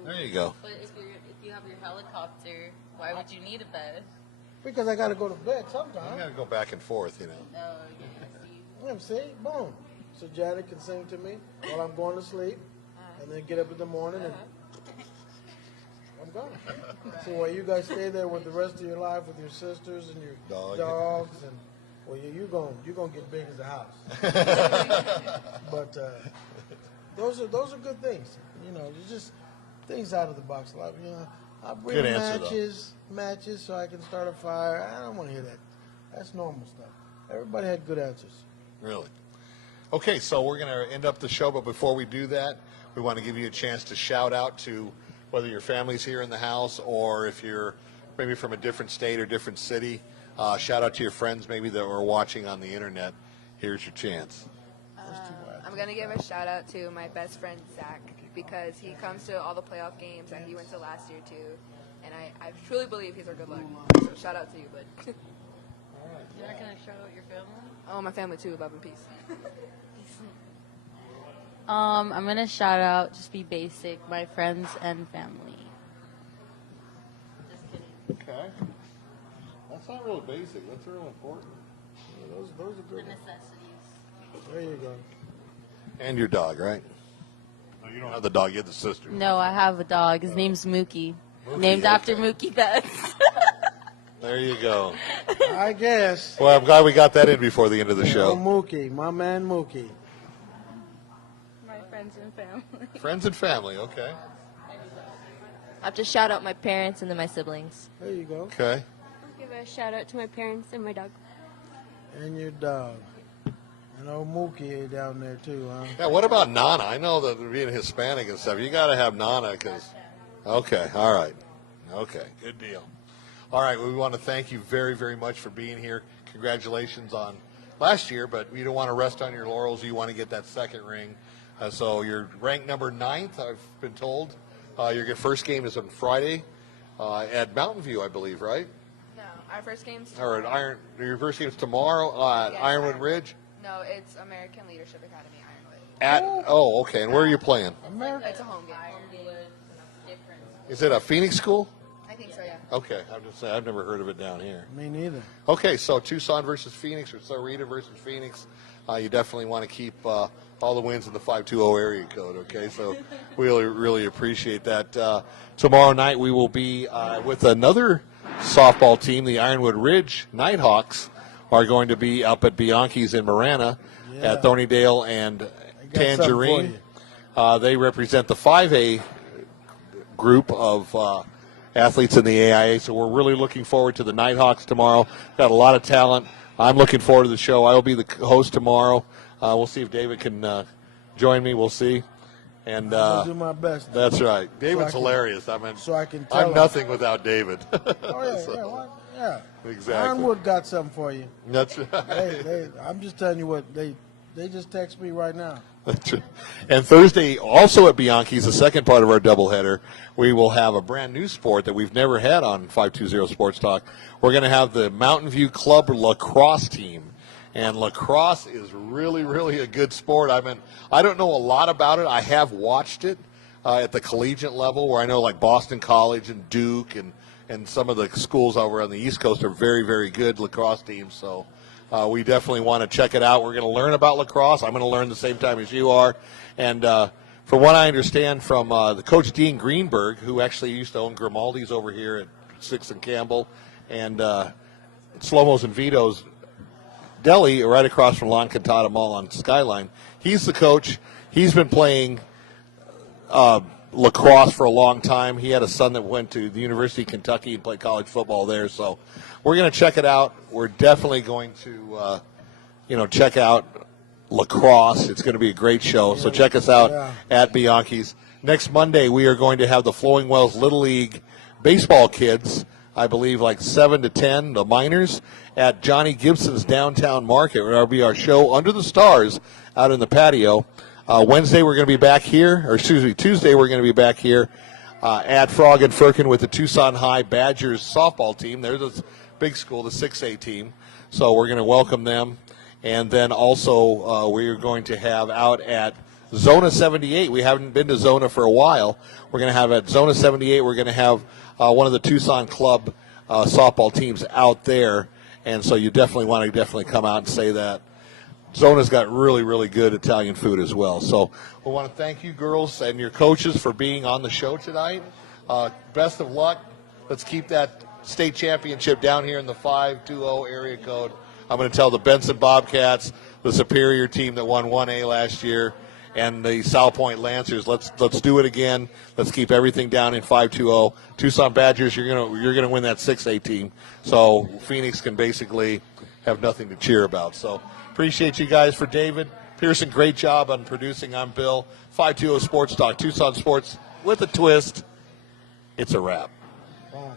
There you go. But if you have your helicopter, why would you need a bed? Because I got to go to bed You sometime. got to go back and forth, you know. Oh, Yeah, see, boom. So Janet can sing to me while I'm going to sleep, and then get up in the morning and I'm gone. So while you guys stay there with the rest of your life with your sisters and your dogs, and well, you're gonna get big as a house. But those are good things. You know, it's just things out of the box. A lot, you know, I bring Good answer, matches, so I can start a fire. I don't want to hear that. That's normal stuff. Everybody had good answers. Really? Okay, so we're going to end up the show, but before we do that, we want to give you a chance to shout out to whether your family's here in the house or if you're maybe from a different state or different city. Shout out to your friends maybe that are watching on the internet. Here's your chance. I'm going to give a shout out to my best friend, Zach, because he comes to all the playoff games and he went to last year too. And I truly believe he's our good luck. So shout out to you, bud. You're not gonna shout out your family? Oh, my family too, love and peace. I'm gonna shout out, just be basic, my friends and family. Okay. That's not real basic. That's real important. Yeah, those are The good. necessities. There you go. And your dog, right? No, you don't have the dog. You have the sister. No, I have a dog. His name's Mookie. Mookie, Named after okay. Mookie Betts. There you go. I guess. Well, I'm glad we got that in before the end of the Oh, show. Mookie, my man Mookie. My friends and family. Friends and family, okay. I have to shout out my parents and then my siblings. There you go. Okay. I'll give a shout out to my parents and my dog. And your dog. And old Mookie down there too, huh? Yeah, what about Nana? I know that being Hispanic and stuff, you got to have Nana because. Okay, all right. Okay, good deal. All right, well, we want to thank you very, very much for being here. Congratulations on last year, but you don't want to rest on your laurels. You want to get that second ring. So you're ranked number 9th, I've been told. Your first game is on Friday at Mountain View, I believe, right? No, our first game's Or at your first game's tomorrow at Yes, Ironwood Ridge? No, it's American Leadership Academy, Ironwood. Okay, and where are you playing? It's a home game. Is it a Phoenix school? I think so, yeah. Okay, I'm just saying, I've never heard of it down here. Me neither. Okay, so Tucson versus Phoenix or Sahuarita versus Phoenix. You definitely want to keep all the wins in the 520 area code, okay? So we really appreciate that. Tomorrow night we will be with another softball team. The Ironwood Ridge Nighthawks are going to be up at Bianchi's in Marana at Thornydale and Tangerine. They represent the 5A group of athletes in the AIA. So we're really looking forward to the Nighthawks tomorrow. Got a lot of talent. I'm looking forward to the show. I will be the host tomorrow. We'll see if David can join me. We'll see. And I'll do my best. That's right. David's so hilarious. So I can tell I'm him. Nothing without David. Oh, yeah, So, yeah. Exactly. Ironwood got something for you. That's right. I'm just telling you what, they just text me right now. And Thursday, also at Bianchi's, the second part of our doubleheader, we will have a brand new sport that we've never had on 520 Sports Talk. We're going to have the Mountain View Club lacrosse team. And lacrosse is really, really a good sport. I don't know a lot about it. I have watched it at the collegiate level, where I know like Boston College and Duke and some of the schools over on the East Coast are very, very good lacrosse teams. So we definitely want to check it out. We're going to learn about lacrosse. I'm going to learn the same time as you are. And from what I understand from the coach Dean Greenberg, who actually used to own Grimaldi's over here at 6th and Campbell, and Slow-Mo's and Vito's Deli right across from La Cantata Mall on Skyline. He's the coach. He's been playing lacrosse for a long time. He had a son that went to the University of Kentucky and played college football there. So we're going to check it out. We're definitely going to, check out lacrosse. It's going to be a great show. So check us out at Bianchi's. Next Monday, we are going to have the Flowing Wells Little League baseball kids, I believe like 7 to 10, the minors, at Johnny Gibson's downtown market. That'll be our show Under the Stars out in the patio. Tuesday we're going to be back here at Frog and Firkin with the Tucson High Badgers softball team. They're the big school, the 6A team. So we're going to welcome them. And then also we're going to have out at Zona 78. We haven't been to Zona for a while. We're going to have at Zona 78, we're going to have one of the Tucson Club softball teams out there. And so you definitely want to come out and say that. Zona's got really, really good Italian food as well. So we want to thank you girls and your coaches for being on the show tonight. Best of luck. Let's keep that state championship down here in the 520 area code. I'm going to tell the Benson Bobcats, the Superior team that won 1A last year, and the South Point Lancers. Let's do it again. Let's keep everything down in 520. Tucson Badgers, you're gonna win that 6A team. So Phoenix can basically have nothing to cheer about. So appreciate you guys. For David Pearson, great job on producing. I'm Bill. 520 Sports Talk, Tucson Sports with a twist. It's a wrap. Wow.